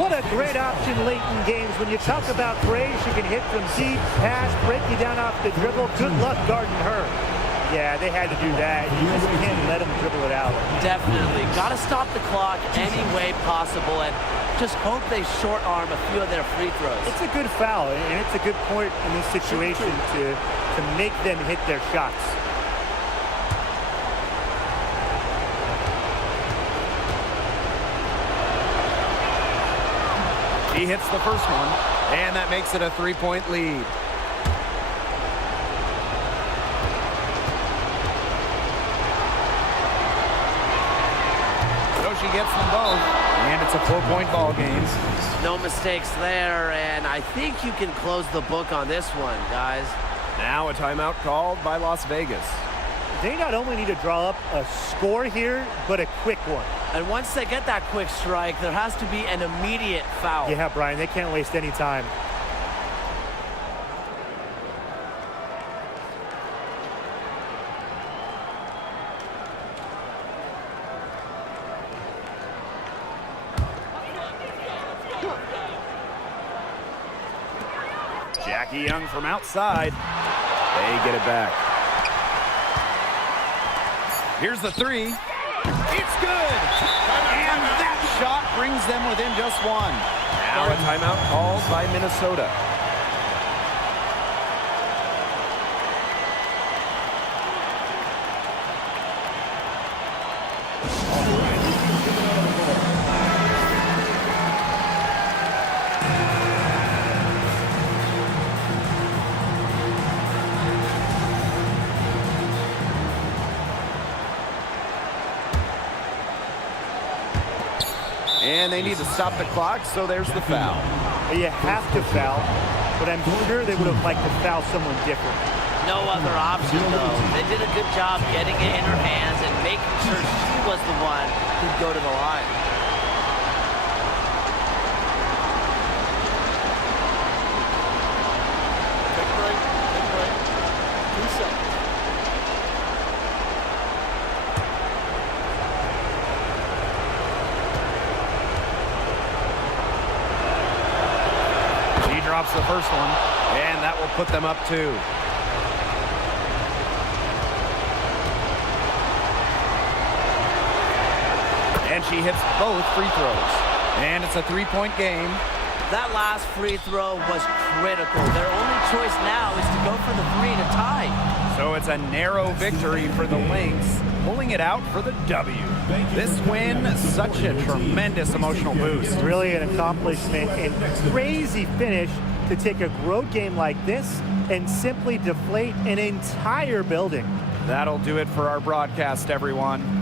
What a great option late in games. When you talk about Gray, she can hit from deep, pass, break you down off the dribble. Good luck guarding her. Yeah, they had to do that. You just can't let them dribble it out. Definitely. Got to stop the clock any way possible and just hope they short arm a few of their free throws. It's a good foul, and it's a good point in this situation to make them hit their shots. He hits the first one, and that makes it a 3-point lead. So she gets them both, and it's a 4-point ball game. No mistakes there, and I think you can close the book on this one, guys. Now a timeout called by Las Vegas. They not only need to draw up a score here, but a quick one. And once they get that quick strike, there has to be an immediate foul. Yeah, Brian, they can't waste any time. Jackie Young from outside. They get it back. Here's the 3. It's good! And that shot brings them within just 1. Now a timeout called by Minnesota. And they need to stop the clock, so there's the foul. You have to foul, but I'm sure they would have liked to foul someone different. No other option, though. They did a good job getting it in her hands and making sure she was the one who'd go to the line. Take a break. Take a break. 2 shots. Drops the first one, and that will put them up 2. And she hits both free throws. And it's a 3-point game. That last free throw was critical. Their only choice now is to go for the 3 to tie. So it's a narrow victory for the Lynx, pulling it out for the W. This win, such a tremendous emotional boost. Really an accomplishment and crazy finish to take a road game like this and simply deflate an entire building. That'll do it for our broadcast, everyone.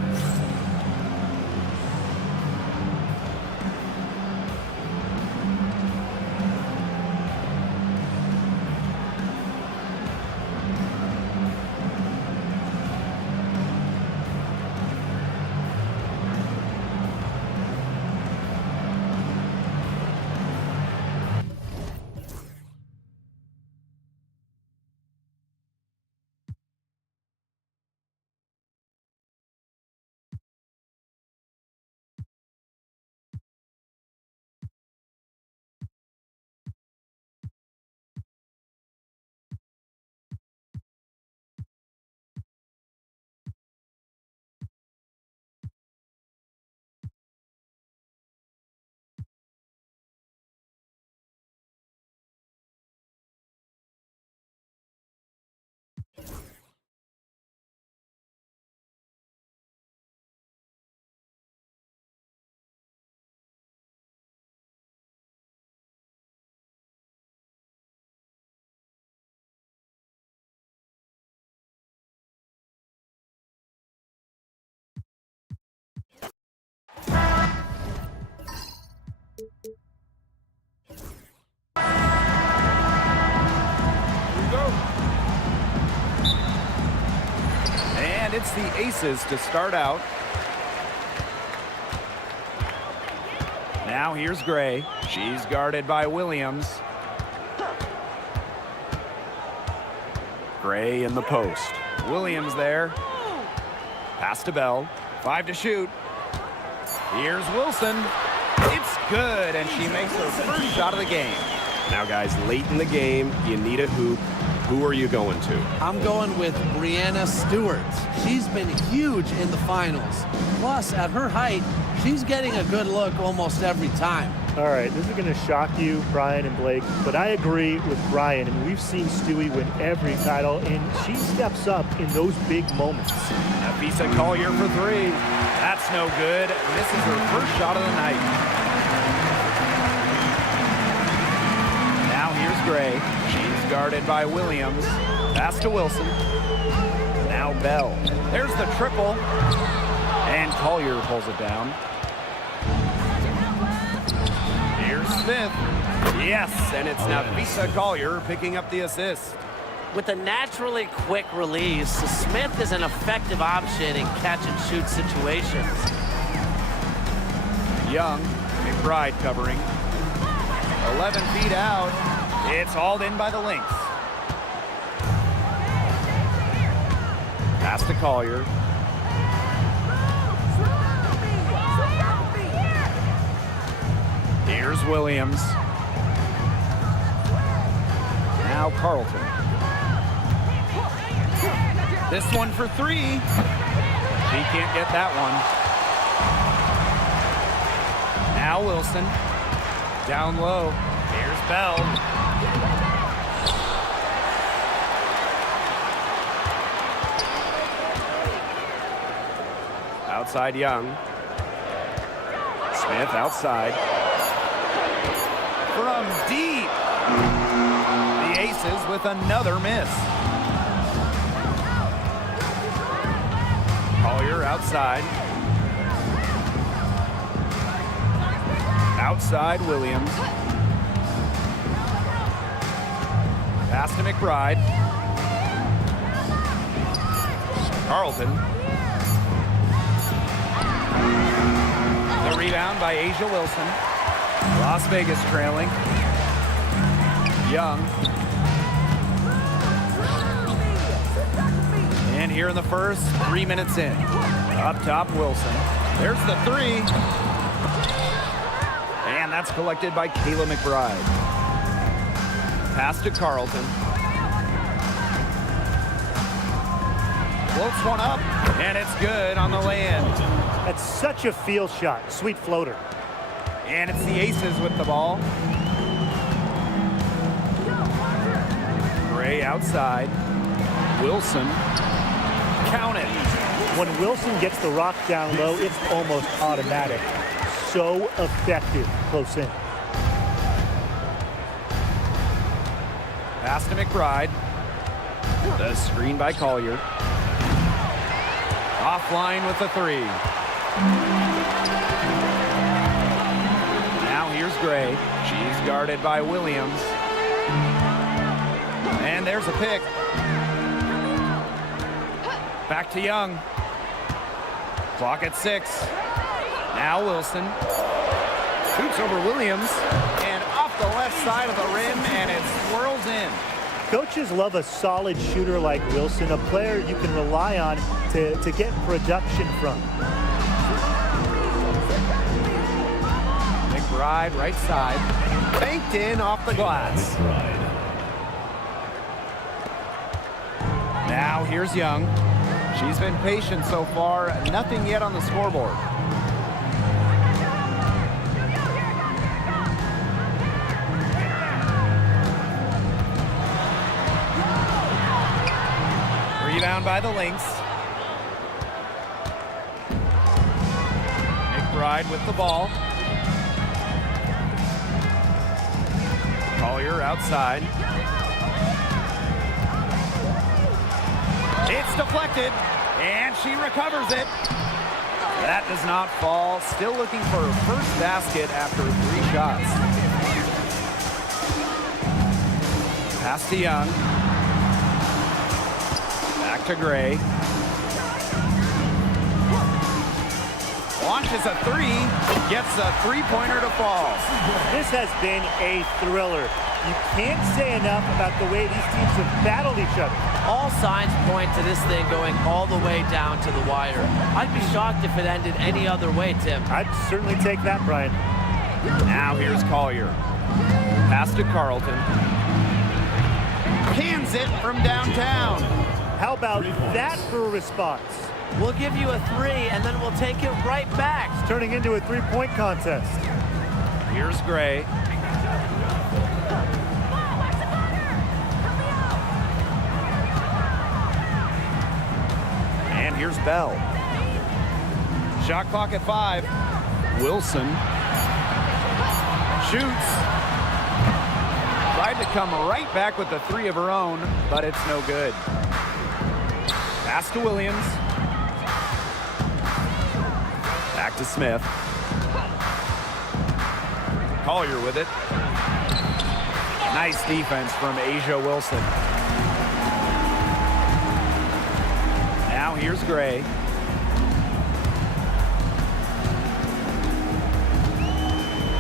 And it's the Aces to start out. Now here's Gray. She's guarded by Williams. Gray in the post. Williams there. Pass to Bell. 5 to shoot. Here's Wilson. It's good, and she makes her first shot of the game. Now, guys, late in the game, you need a hoop. Who are you going to? I'm going with Brianna Stewart. She's been huge in the finals. Plus, at her height, she's getting a good look almost every time. All right, this is going to shock you, Brian and Blake, but I agree with Brian, and we've seen Stewie win every title, and she steps up in those big moments. Nafisa Collier for 3. That's no good. This is her first shot of the night. Now here's Gray. She's guarded by Williams. Pass to Wilson. Now Bell. There's the triple. And Collier pulls it down. Here's Smith. Yes, and it's Nafisa Collier picking up the assist. With a naturally quick release, Smith is an effective option in catch-and-shoot situations. Young, McBride covering. 11 feet out. It's hauled in by the Lynx. Pass to Collier. Here's Williams. Now Carlton. This one for 3. She can't get that one. Now Wilson. Down low. Here's Bell. Outside Young. Smith outside. From deep. The Aces with another miss. Collier outside. Outside Williams. Pass to McBride. Carlton. The rebound by Asia Wilson. Las Vegas trailing. Young. And here in the first, 3 minutes in. Up top, Wilson. There's the 3. And that's collected by Kayla McBride. Pass to Carlton. Floats one up, and it's good on the lay-in. That's such a field shot. Sweet floater. And it's the Aces with the ball. Gray outside. Wilson. Count it. When Wilson gets the rock down low, it's almost automatic. So effective close in. Pass to McBride. The screen by Collier. Offline with the 3. Now here's Gray. She's guarded by Williams. And there's a pick. Back to Young. Clock at 6. Now Wilson. Shoots over Williams. And off the left side of the rim, and it swirls in. Coaches love a solid shooter like Wilson, a player you can rely on to get production from. McBride, right side. Banked in off the glass. Now here's Young. She's been patient so far. Nothing yet on the scoreboard. Rebound by the Lynx. McBride with the ball. Collier outside. It's deflected, and she recovers it. That does not fall. Still looking for her first basket after 3 shots. Pass to Young. Back to Gray. launches a three, gets a three-pointer to fall. This has been a thriller. You can't say enough about the way these teams have battled each other. All signs point to this thing going all the way down to the wire. I'd be shocked if it ended any other way, Tim. I'd certainly take that, Brian. Now here's Collier. Pass to Carlton. Cans it from downtown. How about that for a response? We'll give you a three, and then we'll take it right back. It's turning into a three-point contest. Here's Gray. And here's Bell. Shot clock at 5. Wilson shoots. Tried to come right back with the three of her own, but it's no good. Pass to Williams. Back to Smith. Collier with it. Nice defense from Asia Wilson. Now here's Gray.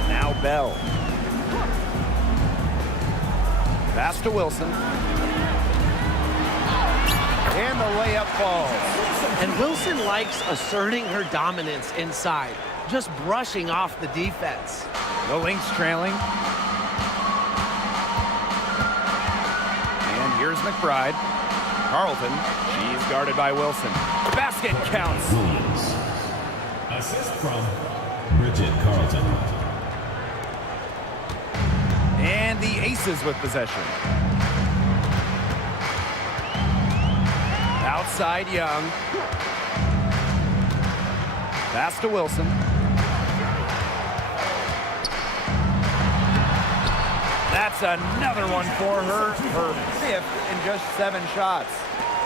Now Bell. Pass to Wilson. And the layup falls. And Wilson likes asserting her dominance inside, just brushing off the defense. The Lynx trailing. And here's McBride. Carlton. She's guarded by Wilson. Basket counts. Williams. Assist from Bridget Carlton. And the Aces with possession. Outside Young. Pass to Wilson. That's another one for her. Her 5th in just 7 shots.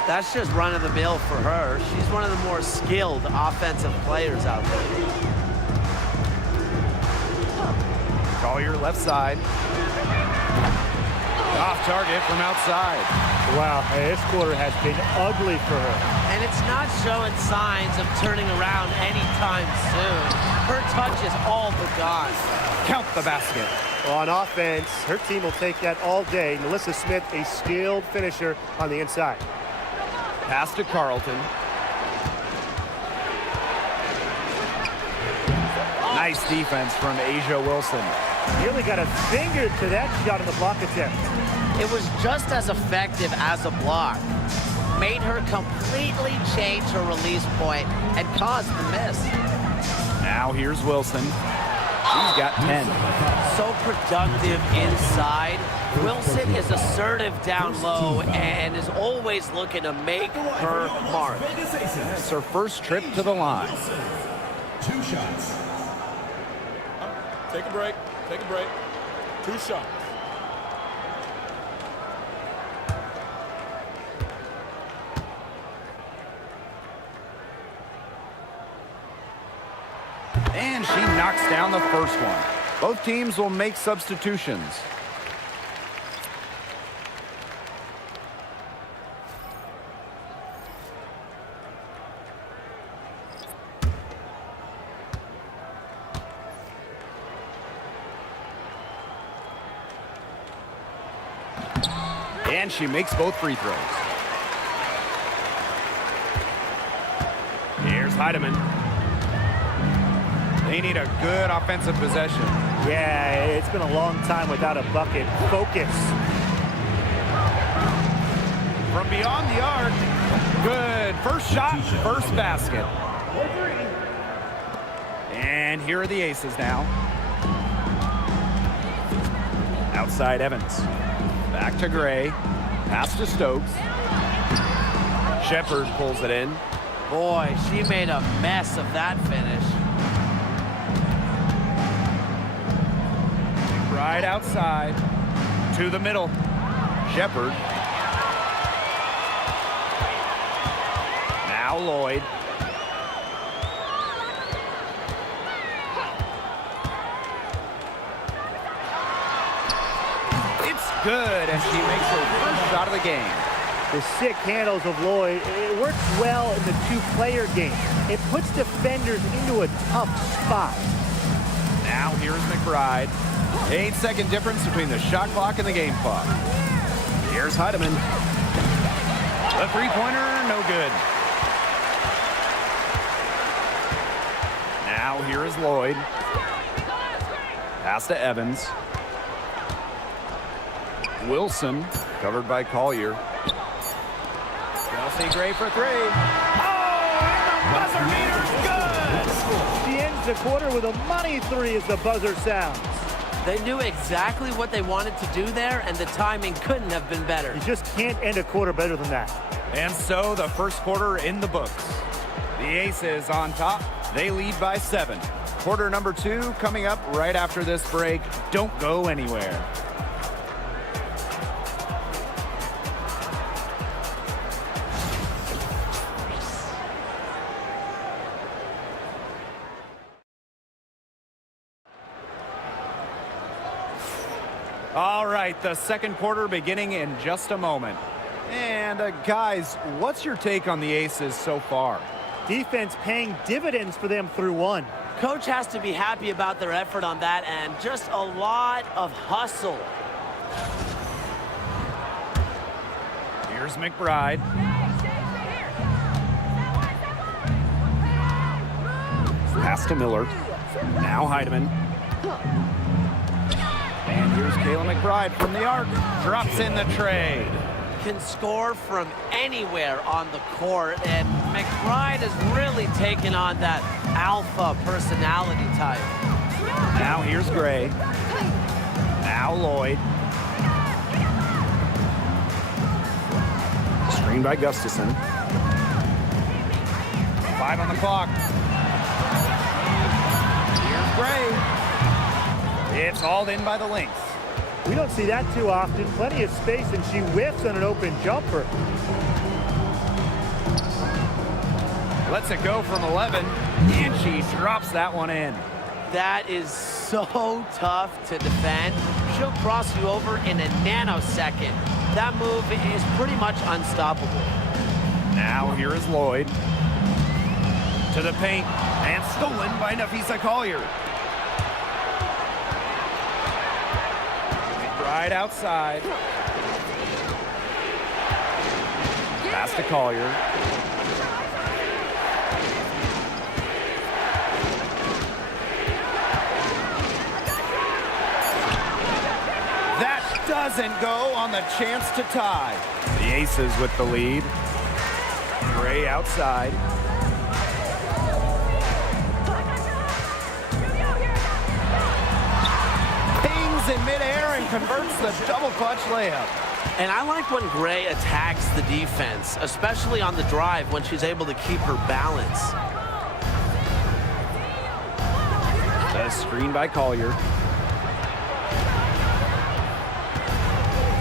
That's just run-of-the-mill for her. She's one of the more skilled offensive players out there. Collier left side. Off target from outside. Wow, this quarter has been ugly for her. And it's not showing signs of turning around anytime soon. Her touch is all but gone. Count the basket. Well, on offense, her team will take that all day. Melissa Smith, a skilled finisher on the inside. Pass to Carlton. Nice defense from Asia Wilson. Nearly got a finger to that shot on the block attempt. It was just as effective as a block. Made her completely change her release point and caused the miss. Now here's Wilson. She's got 10. So productive inside. Wilson is assertive down low and is always looking to make her mark. It's her first trip to the line. 2 shots. Take a break. Take a break. 2 shots. And she knocks down the first one. Both teams will make substitutions. And she makes both free throws. Here's Heidemann. They need a good offensive possession. Yeah, it's been a long time without a bucket. Focus. From beyond the arc. Good. First shot, first basket. And here are the Aces now. Outside Evans. Back to Gray. Pass to Stokes. Shepard pulls it in. Boy, she made a mess of that finish. Right outside. To the middle. Shepard. Now Lloyd. It's good, and she makes her first shot of the game. The sick handles of Lloyd, it works well in the two-player game. It puts defenders into a tough spot. Now here's McBride. 8-second difference between the shot clock and the game clock. Here's Heidemann. The three-pointer, no good. Now here is Lloyd. Pass to Evans. Wilson, covered by Collier. Chelsea Gray for three. Oh, and the buzzer beater's good! She ends the quarter with a money three as the buzzer sounds. They knew exactly what they wanted to do there, and the timing couldn't have been better. You just can't end a quarter better than that. And so the first quarter in the books. The Aces on top. They lead by 7. Quarter number 2 coming up right after this break. Don't go anywhere. All right, the second quarter beginning in just a moment. And guys, what's your take on the Aces so far? Defense paying dividends for them through one. Coach has to be happy about their effort on that and just a lot of hustle. Here's McBride. Pass to Miller. Now Heidemann. And here's Kayla McBride from the arc. Drops in the trade. Can score from anywhere on the court, and McBride has really taken on that alpha personality type. Now here's Gray. Now Lloyd. Screen by Gustafson. 5 on the clock. Here's Gray. It's hauled in by the Lynx. We don't see that too often. Plenty of space, and she whiffs on an open jumper. Lets it go from 11, and she drops that one in. That is so tough to defend. She'll cross you over in a nanosecond. That move is pretty much unstoppable. Now here is Lloyd. To the paint, and stolen by Nafisa Collier. Right outside. Pass to Collier. That doesn't go on the chance to tie. The Aces with the lead. Gray outside. In midair and converts the double clutch layup. And I like when Gray attacks the defense, especially on the drive when she's able to keep her balance. A screen by Collier.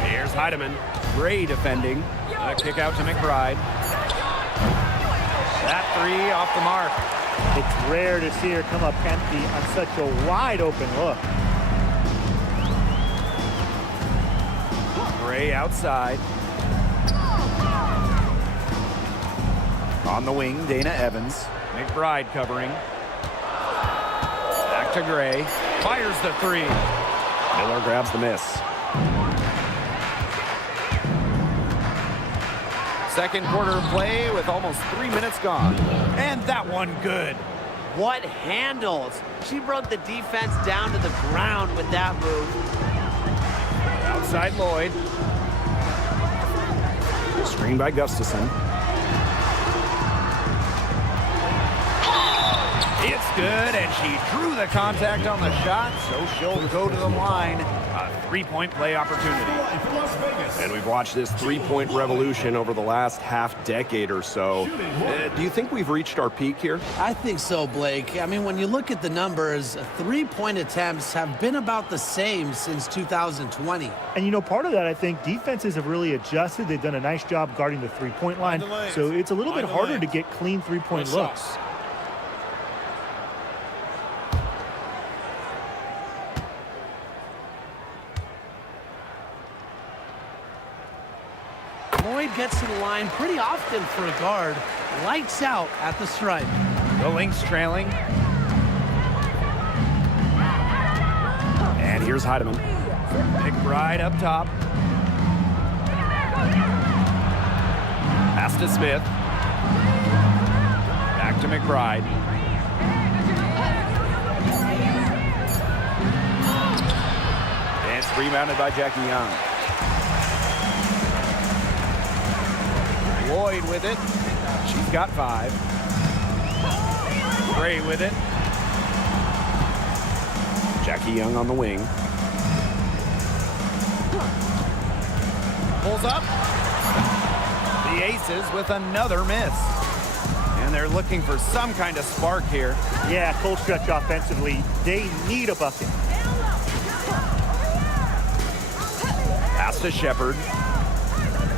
Here's Heidemann. Gray defending. A kick out to McBride. That three off the mark. It's rare to see her come up empty on such a wide open look. Gray outside. On the wing, Dana Evans. McBride covering. Back to Gray. Fires the three. Miller grabs the miss. Second quarter play with almost 3 minutes gone. And that one good. What handles? She broke the defense down to the ground with that move. Outside Lloyd. Screen by Gustafson. It's good, and she drew the contact on the shot, so she'll go to the line. A three-point play opportunity. And we've watched this three-point revolution over the last half-decade or so. Do you think we've reached our peak here? I think so, Blake. I mean, when you look at the numbers, three-point attempts have been about the same since 2020. And, you know, part of that, I think, defenses have really adjusted. They've done a nice job guarding the three-point line. So it's a little bit harder to get clean three-point looks. Lloyd gets to the line pretty often for a guard. Lights out at the stripe. The Lynx trailing. And here's Heidemann. McBride up top. Pass to Smith. Back to McBride. And it's rebounded by Jackie Young. Lloyd with it. She's got 5. Gray with it. Jackie Young on the wing. Pulls up. The Aces with another miss. And they're looking for some kind of spark here. Yeah, cold stretch offensively. They need a bucket. Pass to Shepard.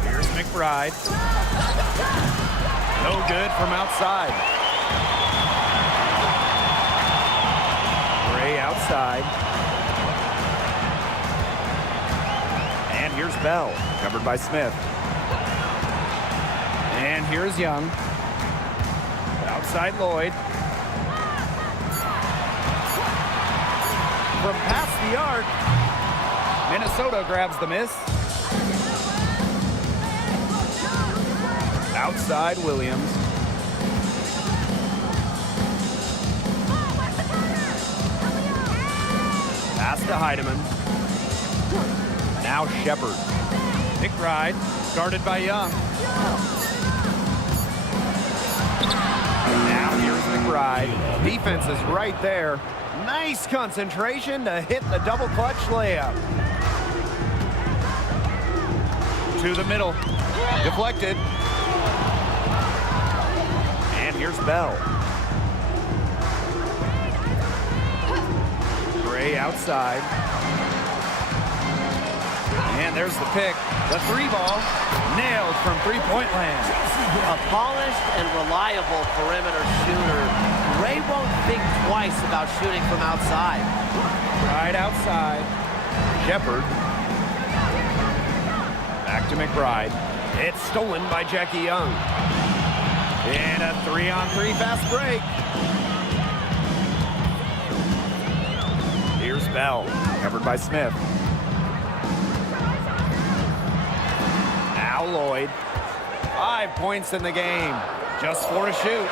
Here's McBride. No good from outside. Gray outside. And here's Bell, covered by Smith. And here's Young. Outside Lloyd. From past the arc, Minnesota grabs the miss. Outside Williams. Pass to Heidemann. Now Shepard. McBride, guarded by Young. Now here's McBride. Defense is right there. Nice concentration to hit the double clutch layup. To the middle. Deflected. And here's Bell. Gray outside. And there's the pick. The 3-ball nailed from three-point land. A polished and reliable perimeter shooter. Ray won't think twice about shooting from outside. Right outside. Shepard. Back to McBride. It's stolen by Jackie Young. And a 3-on-3 fast break. Here's Bell, covered by Smith. Now Lloyd. 5 points in the game. Just 4 to shoot.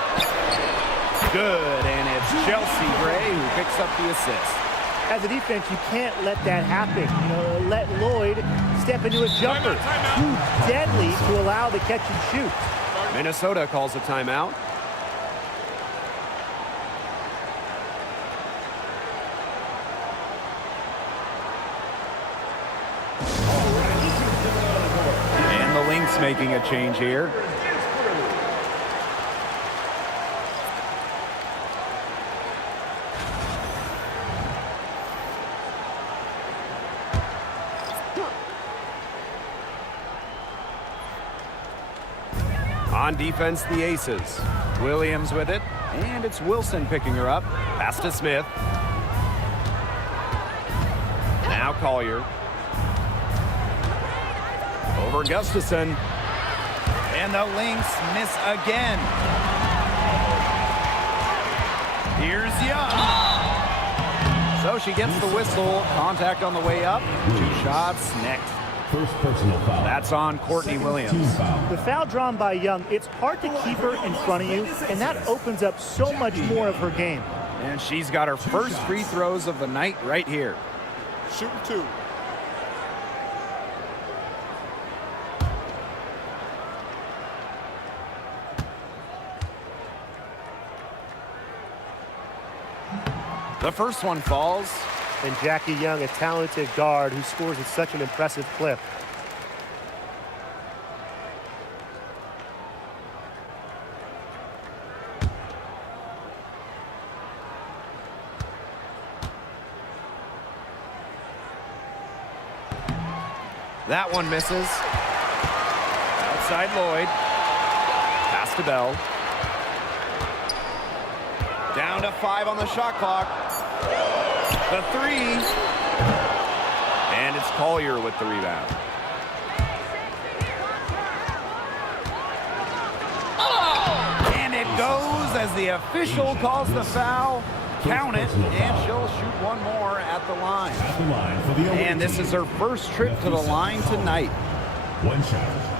Good, and it's Chelsea Gray who picks up the assist. As a defense, you can't let that happen. You know, let Lloyd step into a jumper. Too deadly to allow the catch and shoot. Minnesota calls a timeout. And the Lynx making a change here. On defense, the Aces. Williams with it, and it's Wilson picking her up. Pass to Smith. Now Collier. Over Gustafson. And the Lynx miss again. Here's Young. So she gets the whistle. Contact on the way up. 2 shots next. First personal foul. That's on Courtney Williams. The foul drawn by Young, it's hard to keep her in front of you, and that opens up so much more of her game. And she's got her first free throws of the night right here. Shooting 2. The first one falls. And Jackie Young, a talented guard who scores at such an impressive clip. That one misses. Outside Lloyd. Pass to Bell. Down to 5 on the shot clock. The 3. And it's Collier with the rebound. goes as the official calls the foul. Count it, and she'll shoot one more at the line. At the line for the away And this team. is her first trip to the line tonight. One shot.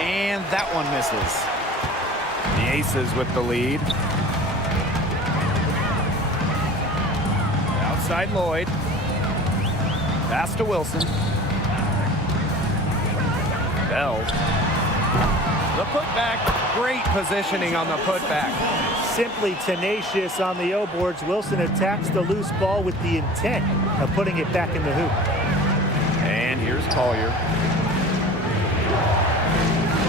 And that one misses. The Aces with the lead. Outside Lloyd. Pass to Wilson. Bell. The putback. Great positioning on the putback. Simply tenacious on the O-boards. Wilson attacks the loose ball with the intent of putting it back in the hoop. And here's Collier.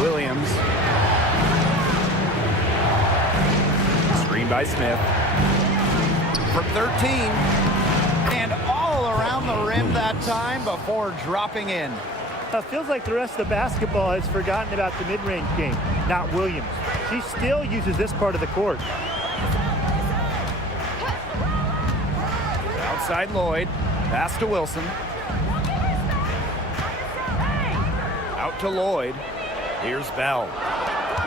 Williams. Screen by Smith. From 13. And all around the rim that time before dropping in. Feels like the rest of basketball has forgotten about the mid-range game, not Williams. She still uses this part of the court. Outside Lloyd. Pass to Wilson. Out to Lloyd. Here's Bell.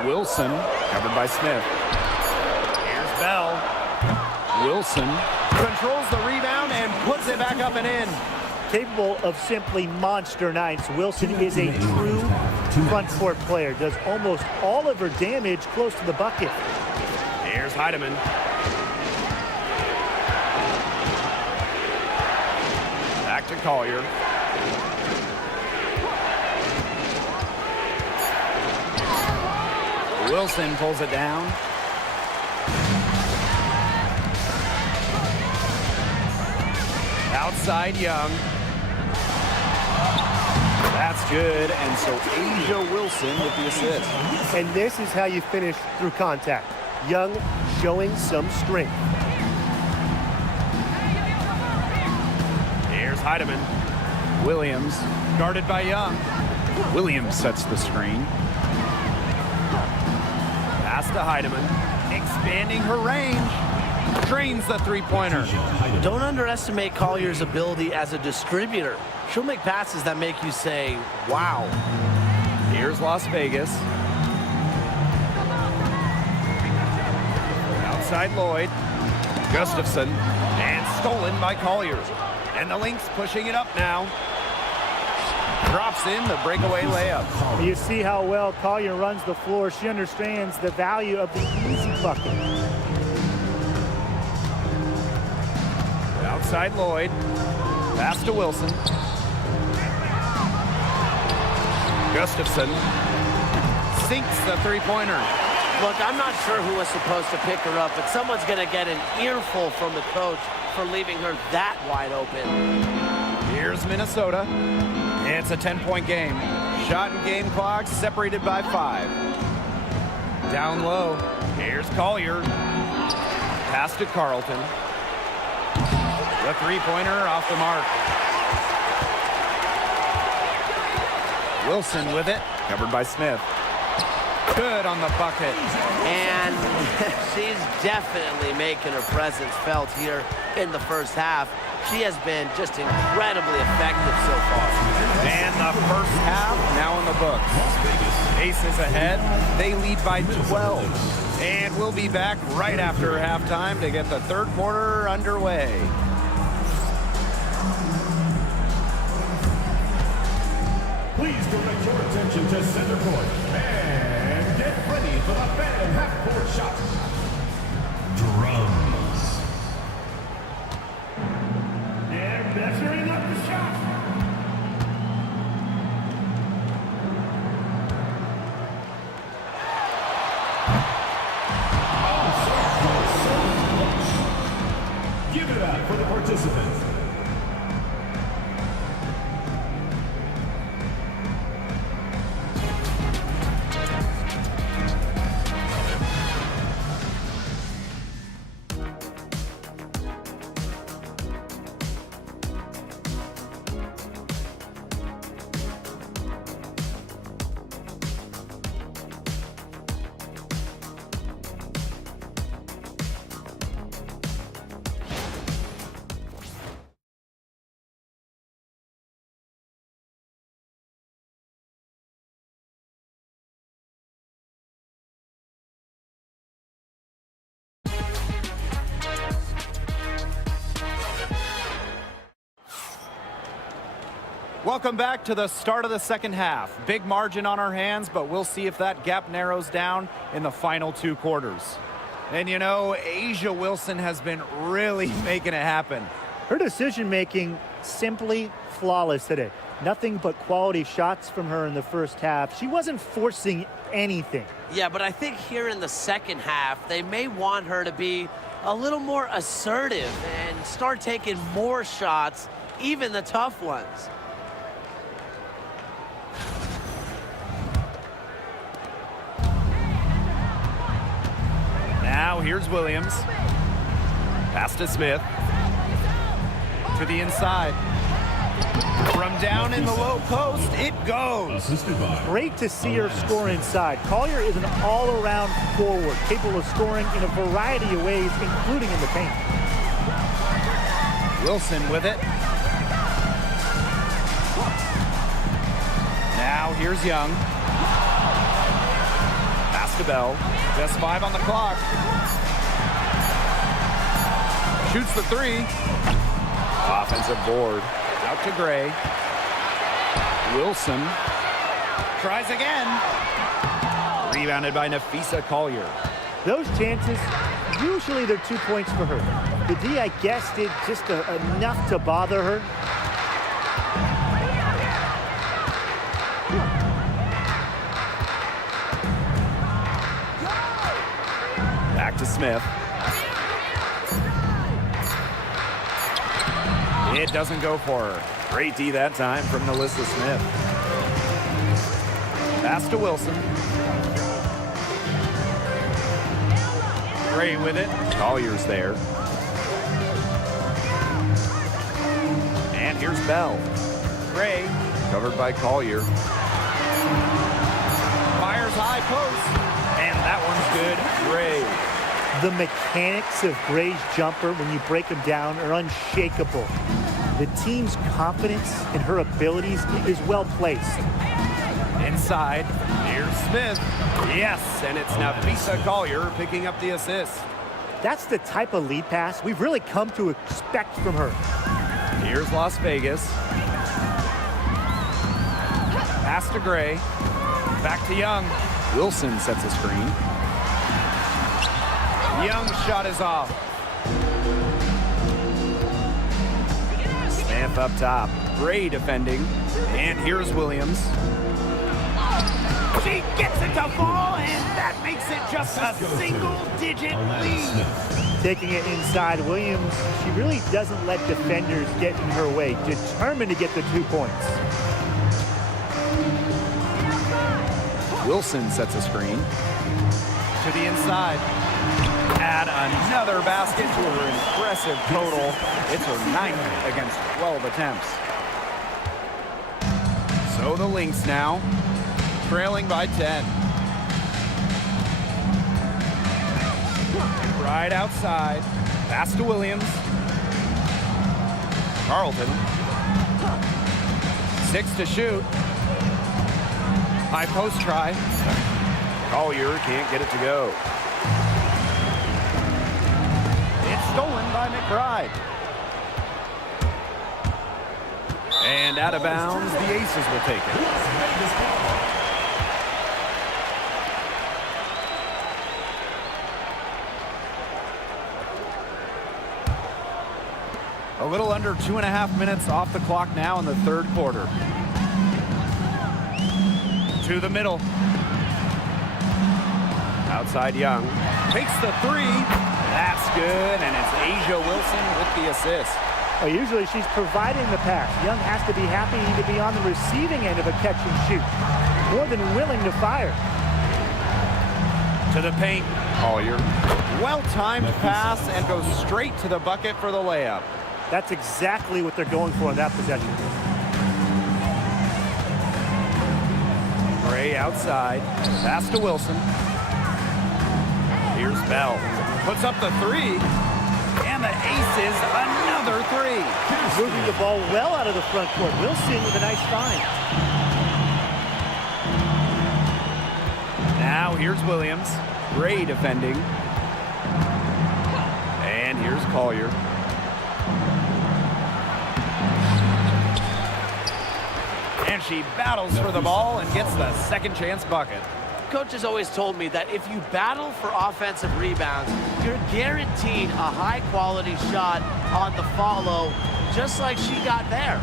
Wilson, covered by Smith. Here's Bell. Wilson controls the rebound and puts it back up and in. Capable of simply monster nights, Wilson is a true front court player. Does almost all of her damage close to the bucket. Here's Heidemann. Back to Collier. Wilson pulls it down. Outside Young. That's good, and so Asia Wilson with the assist. And this is how you finish through contact. Young showing some strength. Here's Heidemann. Williams, guarded by Young. Williams sets the screen. Pass to Heidemann, expanding her range. Drains the three-pointer. Don't underestimate Collier's ability as a distributor. She'll make passes that make you say, wow. Here's Las Vegas. Outside Lloyd. Gustafson. And stolen by Collier. And the Lynx pushing it up now. Drops in the breakaway layup. You see how well Collier runs the floor. She understands the value of the easy bucket. Outside Lloyd. Pass to Wilson. Gustafson sinks the three-pointer. Look, I'm not sure who was supposed to pick her up, but someone's going to get an earful from the coach for leaving her that wide open. Here's Minnesota. It's a 10-point game. Shot and game clock separated by 5. Down low. Here's Collier. Pass to Carlton. The three-pointer off the mark. Wilson with it. Covered by Smith. Good on the bucket. And she's definitely making her presence felt here in the first half. She has been just incredibly effective so far. And the first half now in the books. Aces ahead. They lead by 12. And we'll be back right after halftime to get the third quarter underway. Please direct your attention to center court and get ready for the fan half-court shot. Drums. They're measuring up the shot. Give it up for the participants. Welcome back to the start of the second half. Big margin on our hands, but we'll see if that gap narrows down in the final 2 quarters. And you know, A'ja Wilson has been really making it happen. Her decision-making simply flawless today. Nothing but quality shots from her in the first half. She wasn't forcing anything. Yeah, but I think here in the second half, they may want her to be a little more assertive and start taking more shots, even the tough ones. Now here's Williams. Pass to Smith. To the inside. From down in the low post, it goes. Great to see her score inside. Collier is an all-around forward, capable of scoring in a variety of ways, including in the paint. Wilson with it. Now here's Young. Pass to Bell. Just 5 on the clock. Shoots the 3. Offensive board. Out to Gray. Wilson tries again. Rebounded by Napheesa Collier. Those chances, usually they're 2 points for her. The D, I guess, did just enough to bother her. Back to Smith. It doesn't go for her. Great D that time from Melissa Smith. Pass to Wilson. Gray with it. Collier's there. And here's Bell. Gray, covered by Collier. Fires high post. And that one's good. Gray. The mechanics of Gray's jumper, when you break them down, are unshakable. The team's confidence in her abilities is well placed. Inside, here's Smith. Yes, and it's Napheesa Collier picking up the assist. That's the type of lead pass we've really come to expect from her. Here's Las Vegas. Pass to Gray. Back to Young. Wilson sets a screen. Young's shot is off. Smith up top. Gray defending. And here's Williams. She gets it to fall, and that makes it just a single-digit lead. Taking it inside, Williams, she really doesn't let defenders get in her way. Determined to get the 2 points. Wilson sets a screen. To the inside. Add another basket to her impressive total. It's her 9th against 12 attempts. So the Lynx now, trailing by 10. Right outside. Pass to Williams. Carlton. 6 to shoot. High post try. Collier can't get it to go. It's stolen by McBride. And out of bounds, the Aces will take it. A little under 2.5 minutes off the clock now in the third quarter. To the middle. Outside Young. Takes the 3. That's good, and it's A'ja Wilson with the assist. Well, usually she's providing the pass. Young has to be happy to be on the receiving end of a catch and shoot. More than willing to fire. To the paint. Collier. Well-timed pass and goes straight to the bucket for the layup. That's exactly what they're going for in that possession. Gray outside. Pass to Wilson. Here's Bell. Puts up the 3. And the Aces another 3. Moving the ball well out of the front court. Wilson with a nice find. Now here's Williams. Gray defending. And here's Collier. And she battles for the ball and gets the second chance bucket. Coach has always told me that if you battle for offensive rebounds, you're guaranteed a high-quality shot on the follow, just like she got there.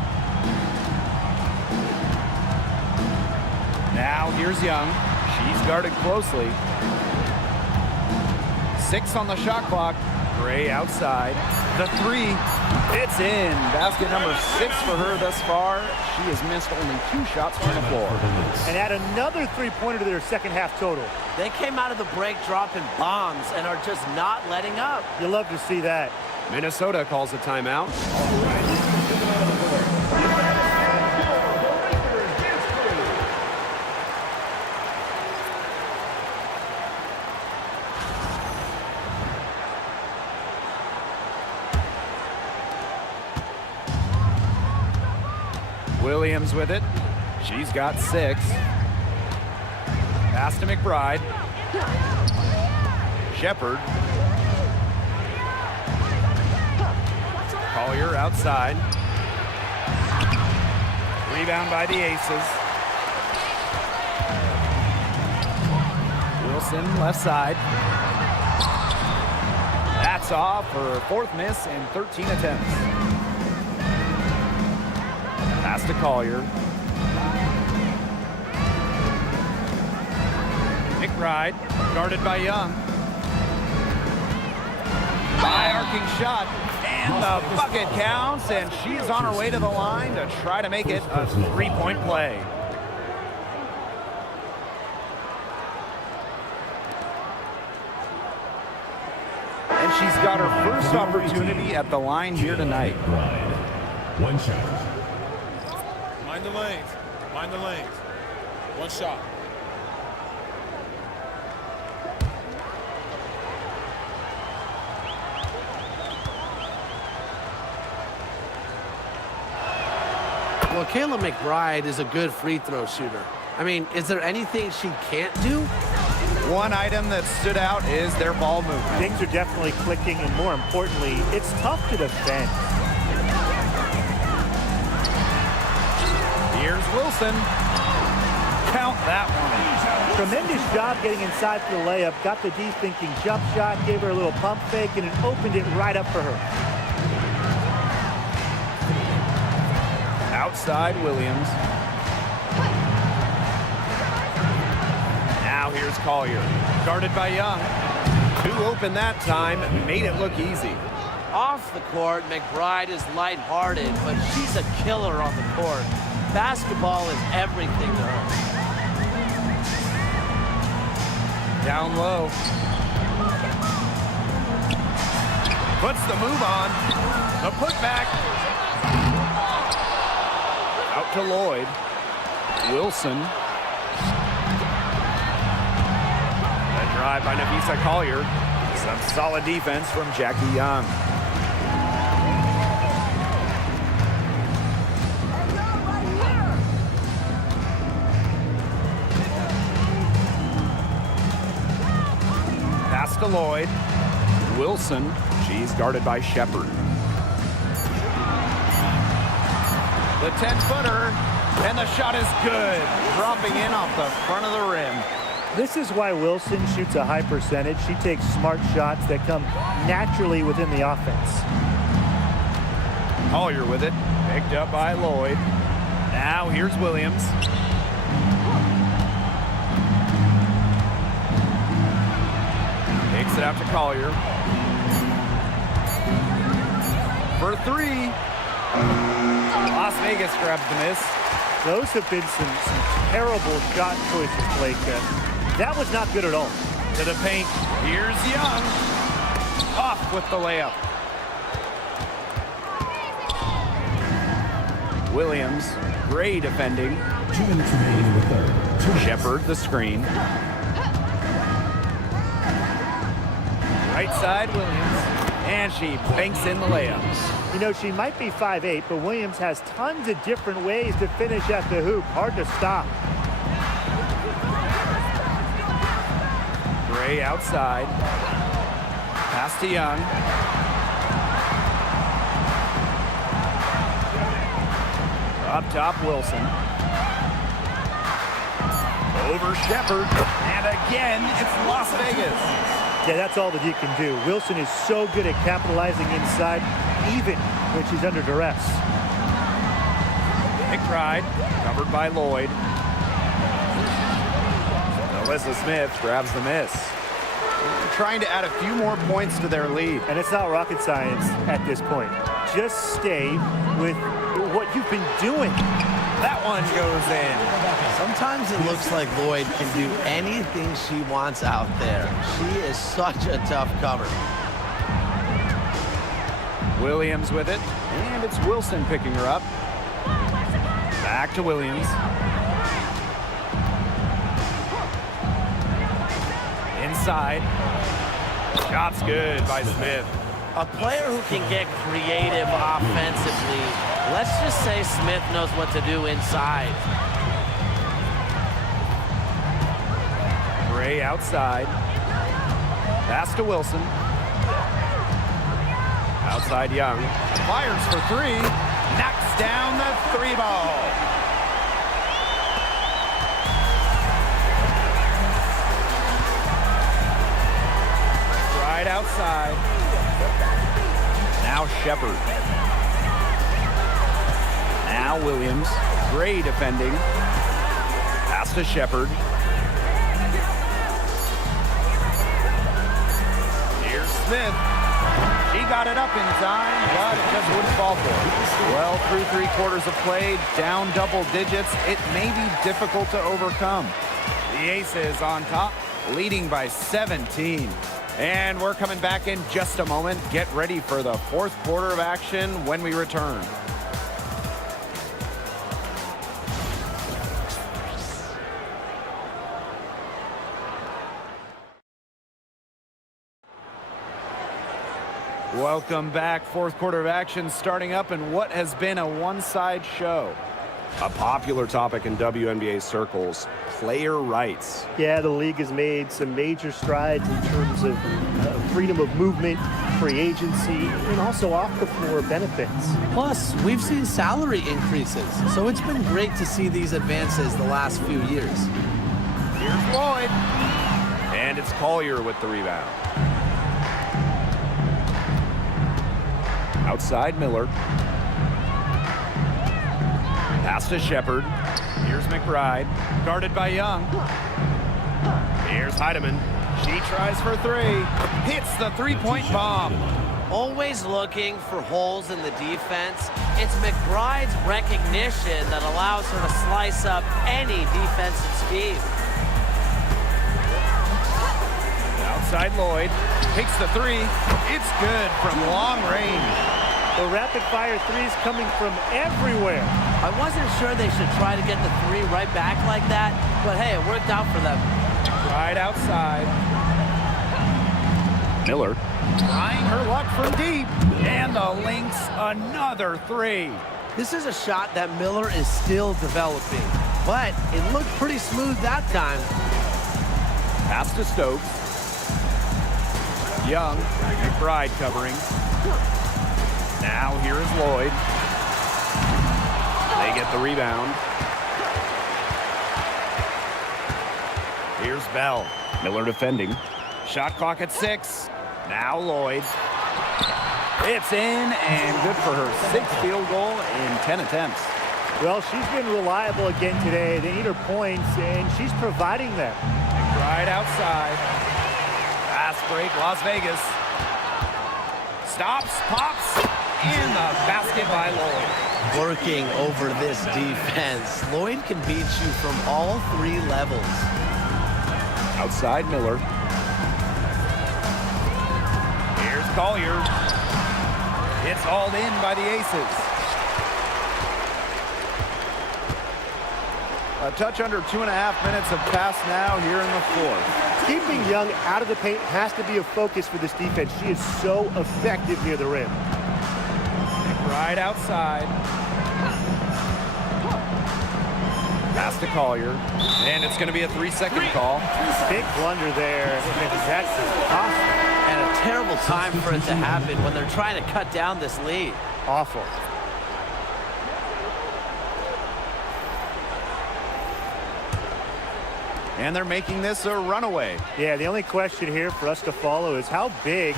Now here's Young. She's guarded closely. 6 on the shot clock. Gray outside. The 3, it's in. Basket number 6 for her thus far. She has missed only 2 shots from the floor. And add another three-pointer to their second half total. They came out of the break dropping bombs and are just not letting up. You love to see that. Minnesota calls a timeout. Williams with it. She's got 6. Pass to McBride. Shepard. Collier outside. Rebound by the Aces. Wilson left side. That's off her 4th miss in 13 attempts. Pass to Collier. McBride, guarded by Young. High arcing shot, and the bucket counts, and she's on her way to the line to try to make it a 3-point play. And she's got her first opportunity at the line here tonight. One shot. Mind the lanes. Mind the lanes. One shot. Well, Kayla McBride is a good free throw shooter. I mean, is there anything she can't do? One item that stood out is their ball movement. Things are definitely clicking, and more importantly, it's tough to defend. Here's Wilson. Count that one. Tremendous job getting inside for the layup. Got the D thinking jump shot, gave her a little pump fake, and it opened it right up for her. Outside Williams. Now here's Collier. Guarded by Young. 2 open that time. Made it look easy. Off the court, McBride is lighthearted, but she's a killer on the court. Basketball is everything to her. Down low. Puts the move on. The putback. Out to Lloyd. Wilson. A drive by Nafisa Collier. Some solid defense from Jackie Young. Pass to Lloyd. Wilson. She's guarded by Shepard. The 10-footer, and the shot is good. Dropping in off the front of the rim. This is why Wilson shoots a high percentage. She takes smart shots that come naturally within the offense. Collier with it. Picked up by Lloyd. Now here's Williams. Takes it out to Collier. For 3. Las Vegas grabs the miss. Those have been some terrible shot choices, Blake. That was not good at all. To the paint. Here's Young. Off with the layup. Williams. Gray defending. 2 minutes remaining in the third. Shepard the screen. Right side Williams. And she banks in the layups. You know, she might be 5'8", but Williams has tons of different ways to finish at the hoop. Hard to stop. Gray outside. Pass to Young. Up top, Wilson. Over Shepard. And again, it's Las Vegas. Yeah, that's all that he can do. Wilson is so good at capitalizing inside, even when she's under duress. McBride, covered by Lloyd. Alyssa Smith grabs the miss. Trying to add a few more points to their lead. And it's not rocket science at this point. Just stay with what you've been doing. That one goes in. Sometimes it looks like Lloyd can do anything she wants out there. She is such a tough cover. Williams with it, and it's Wilson picking her up. Back to Williams. Inside. Shot's good by Smith. A player who can get creative offensively. Let's just say Smith knows what to do inside. Gray outside. Pass to Wilson. Outside Young. Fires for three. Knocks down the three ball. Right outside. Now Shepard. Now Williams. Gray defending. Pass to Shepard. Here's Smith. She got it up in time, but it just wouldn't fall for her. Well, through 3/4 of play, down double digits, it may be difficult to overcome. The Aces on top, leading by 17. And we're coming back in just a moment. Get ready for the fourth quarter of action when we return. Welcome back. Fourth quarter of action starting up in what has been a one-side show. A popular topic in WNBA circles, player rights. Yeah, the league has made some major strides in terms of freedom of movement, free agency, and also off-the-floor benefits. Plus, we've seen salary increases, so it's been great to see these advances the last few years. Here's Lloyd. And it's Collier with the rebound. Outside Miller. Pass to Shepard. Here's McBride. Guarded by Young. Here's Heidemann. She tries for three. Hits the three-point bomb. Always looking for holes in the defense. It's McBride's recognition that allows her to slice up any defensive scheme. Outside Lloyd. Takes the three. It's good from long range. The rapid-fire threes coming from everywhere. I wasn't sure they should try to get the three right back like that, but hey, it worked out for them. Right outside. Miller trying her luck from deep. And the Lynx, another three. This is a shot that Miller is still developing, but it looked pretty smooth that time. Pass to Stokes. Young, McBride covering. Now here is Lloyd. They get the rebound. Here's Bell. Miller defending. Shot clock at 6. Now Lloyd. It's in and good for her 6th field goal in 10 attempts. Well, she's been reliable again today. They need her points, and she's providing them. McBride outside. Fast break, Las Vegas. Stops, pops, in the basket by Lloyd. Working over this defense. Lloyd can beat you from all three levels. Outside Miller. Here's Collier. It's hauled in by the Aces. A touch under 2.5 minutes have passed now here in the fourth. Keeping Young out of the paint has to be a focus for this defense. She is so effective near the rim. Right outside. Pass to Collier. And it's going to be a 3-second call. Big blunder there. That's awesome. And a terrible time for it to happen when they're trying to cut down this lead. Awful. And they're making this a runaway. Yeah, the only question here for us to follow is how big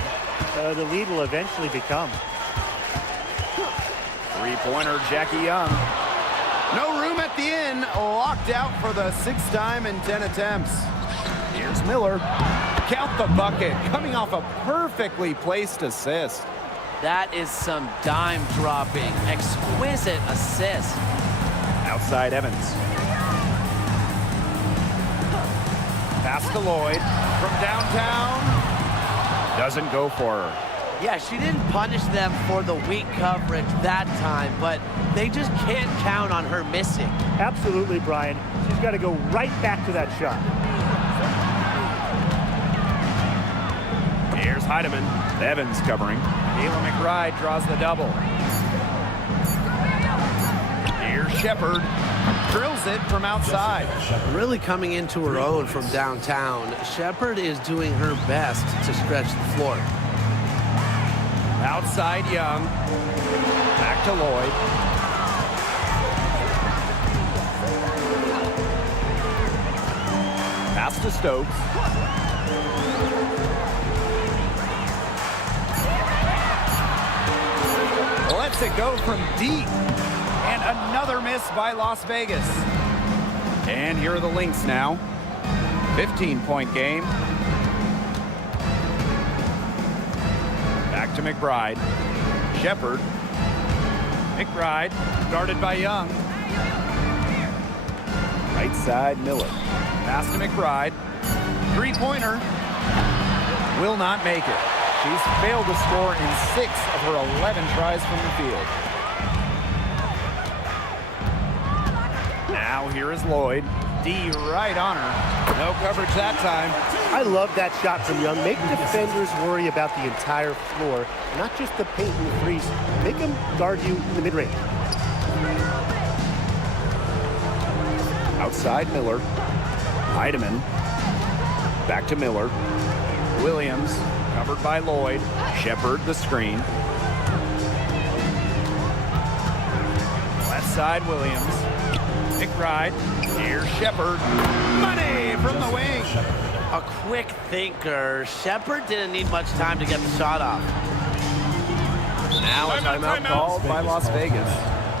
the lead will eventually become. Three-pointer, Jackie Young. No room at the end. Locked out for the 6th time in 10 attempts. Here's Miller. Count the bucket. Coming off a perfectly placed assist. That is some dime dropping, exquisite assist. Outside Evans. Pass to Lloyd from downtown. Doesn't go for her. Yeah, she didn't punish them for the weak coverage that time, but they just can't count on her missing. Absolutely, Brian. She's got to go right back to that shot. Here's Heidemann. Evans covering. Kayla McBride draws the double. Here's Shepard. Drills it from outside. Really coming into her own from downtown. Shepard is doing her best to stretch the floor. Outside Young. Back to Lloyd. Pass to Stokes. Lets it go from deep. And another miss by Las Vegas. And here are the Lynx now. 15-point game. Back to McBride. Shepard. McBride guarded by Young. Right side Miller. Pass to McBride. Three-pointer. Will not make it. She's failed to score in 6 of her 11 tries from the field. Now here is Lloyd. D right on her. No coverage that time. I love that shot from Young. Make defenders worry about the entire floor, not just the paint and the threes. Make them guard you in the mid-range. Outside Miller. Heidemann. Back to Miller. Williams covered by Lloyd. Shepard the screen. Left side Williams. McBride. Here's Shepard. Money from the wing. A quick thinker. Shepard didn't need much time to get the shot off. Now a timeout called by Las Vegas.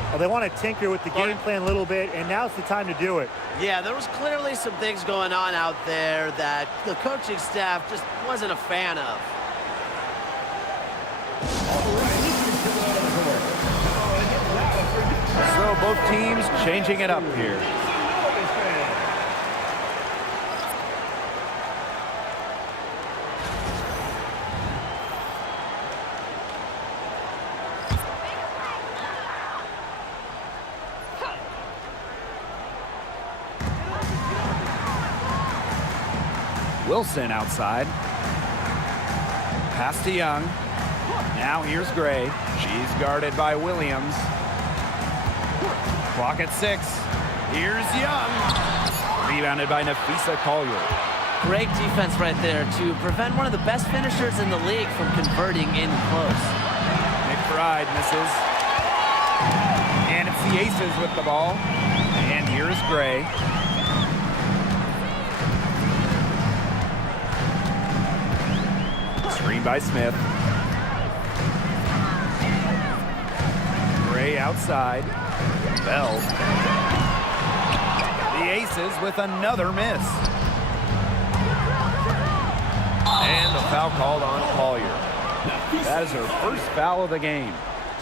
Well, they want to tinker with the game plan a little bit, and now's the time to do it. Yeah, there was clearly some things going on out there that the coaching staff just wasn't a fan of. So both teams changing it up here. Wilson outside. Pass to Young. Now here's Gray. She's guarded by Williams. Clock at 6. Here's Young. Rebounded by Nafisa Collier. Great defense right there to prevent one of the best finishers in the league from converting in close. McBride misses. And it's the Aces with the ball. And here's Gray. Screen by Smith. Gray outside. Bell. The Aces with another miss. And the foul called on Collier. That is her first foul of the game.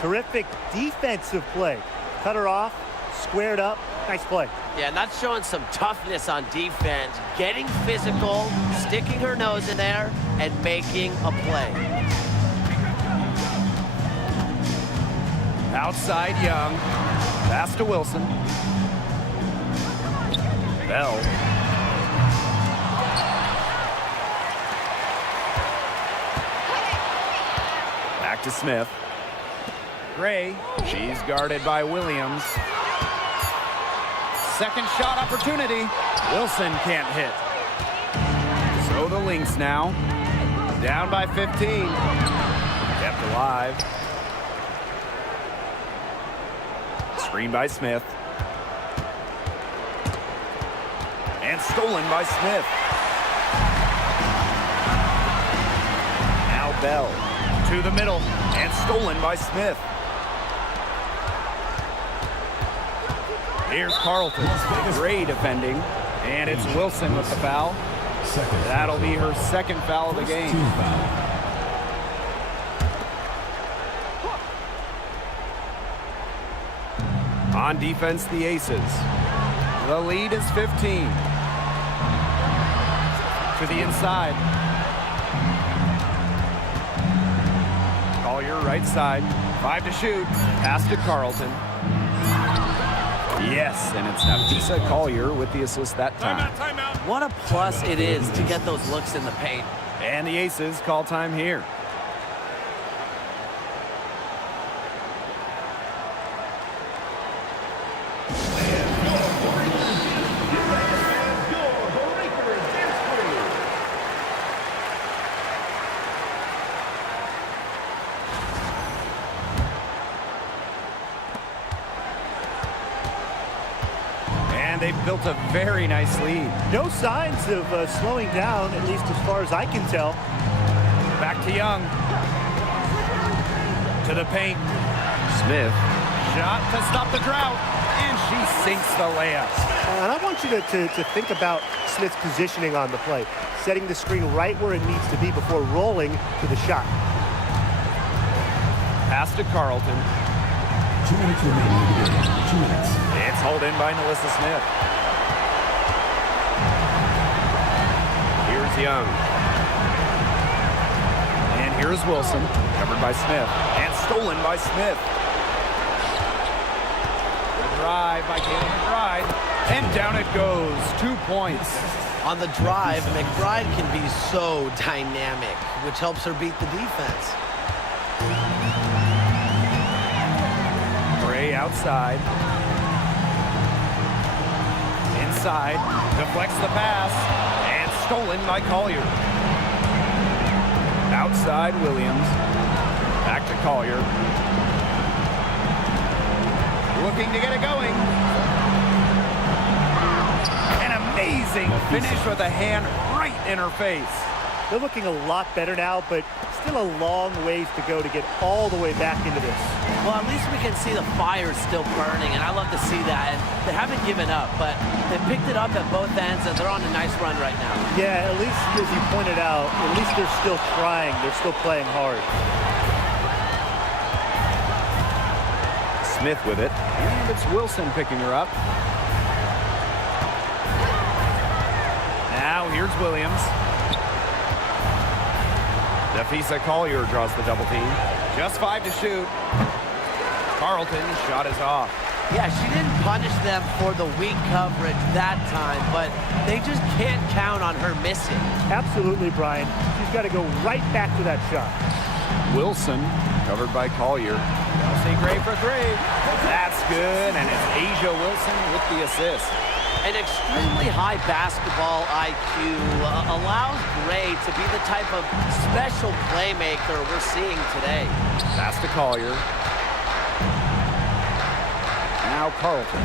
Terrific defensive play. Cut her off, squared up. Nice play. Yeah, not showing some toughness on defense. Getting physical, sticking her nose in there, and making a play. Outside Young. Pass to Wilson. Bell. Back to Smith. Gray. She's guarded by Williams. Second shot opportunity. Wilson can't hit. So the Lynx now. Down by 15. Kept alive. Screen by Smith. And And stolen by Smith. Now Bell to the middle and stolen by Smith. Here's Carlton. Great defending. And it's Wilson with the foul. That'll be her second foul of the game. On defense, the Aces. The lead is 15. To the inside. Collier right side. 5 to shoot. Pass to Carlton. Yes, and it's Nafisa Collier with the assist that time. Timeout. What a plus it is to get those looks in the paint. And the Aces call time here. They've built a very nice lead. No signs of slowing down, at least as far as I can tell. Back to Young. To the paint. Smith. Shot to stop the drought. And she sinks the layup. And I want you to think about Smith's positioning on the play. Setting the screen right where it needs to be before rolling to the shot. Pass to Carlton. 2 minutes remaining. 2 minutes. It's hauled in by Melissa Smith. Here's Young. And here's Wilson. Covered by Smith. And stolen by Smith. Good drive by Kayla McBride. And down it goes. 2 points. On the drive, McBride can be so dynamic, which helps her beat the defense. Outside. Inside. Deflects the pass. And stolen by Collier. Outside Williams. Back to Collier. Looking to get it going. An amazing finish with a hand right in her face. They're looking a lot better now, but still a long ways to go to get all the way back into this. Well, at least we can see the fire still burning, and I love to see that. And they haven't given up, but they picked it up at both ends, and they're on a nice run right now. Yeah, at least, as you pointed out, at least they're still trying. They're still playing hard. Smith with it, and it's Wilson picking her up. Now here's Williams. Nafisa Collier draws the double team. Just 5 to shoot. Carlton's shot is off. Yeah, she didn't punish them for the weak coverage that time, but they just can't count on her missing. Absolutely, Brian. She's got to go right back to that shot. Wilson, covered by Collier. Chelsea Gray for 3. That's good, and it's Asia Wilson with the assist. An extremely high basketball IQ allows Gray to be the type of special playmaker we're seeing today. Pass to Collier. Now Carlton.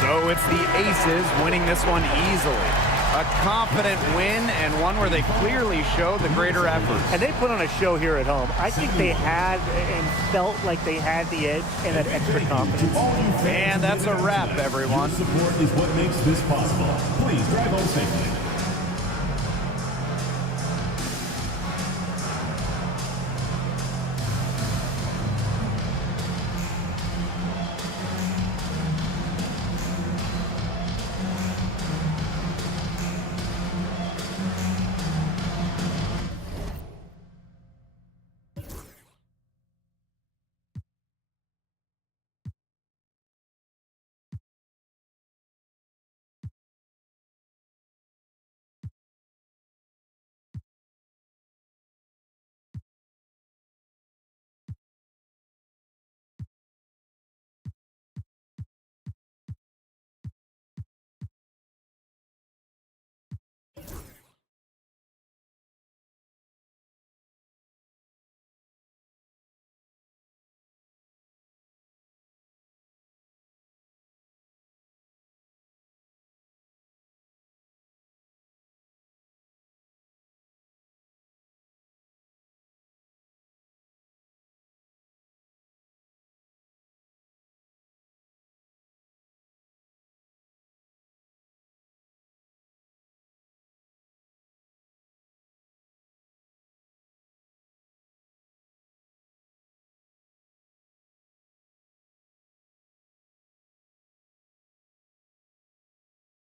So it's the Aces winning this one easily. A confident win and one where they clearly showed the greater effort. And they put on a show here at home. I think they had and felt like they had the edge and that extra confidence. And that's a wrap, everyone. Your support is what makes this possible. Please drive home safely.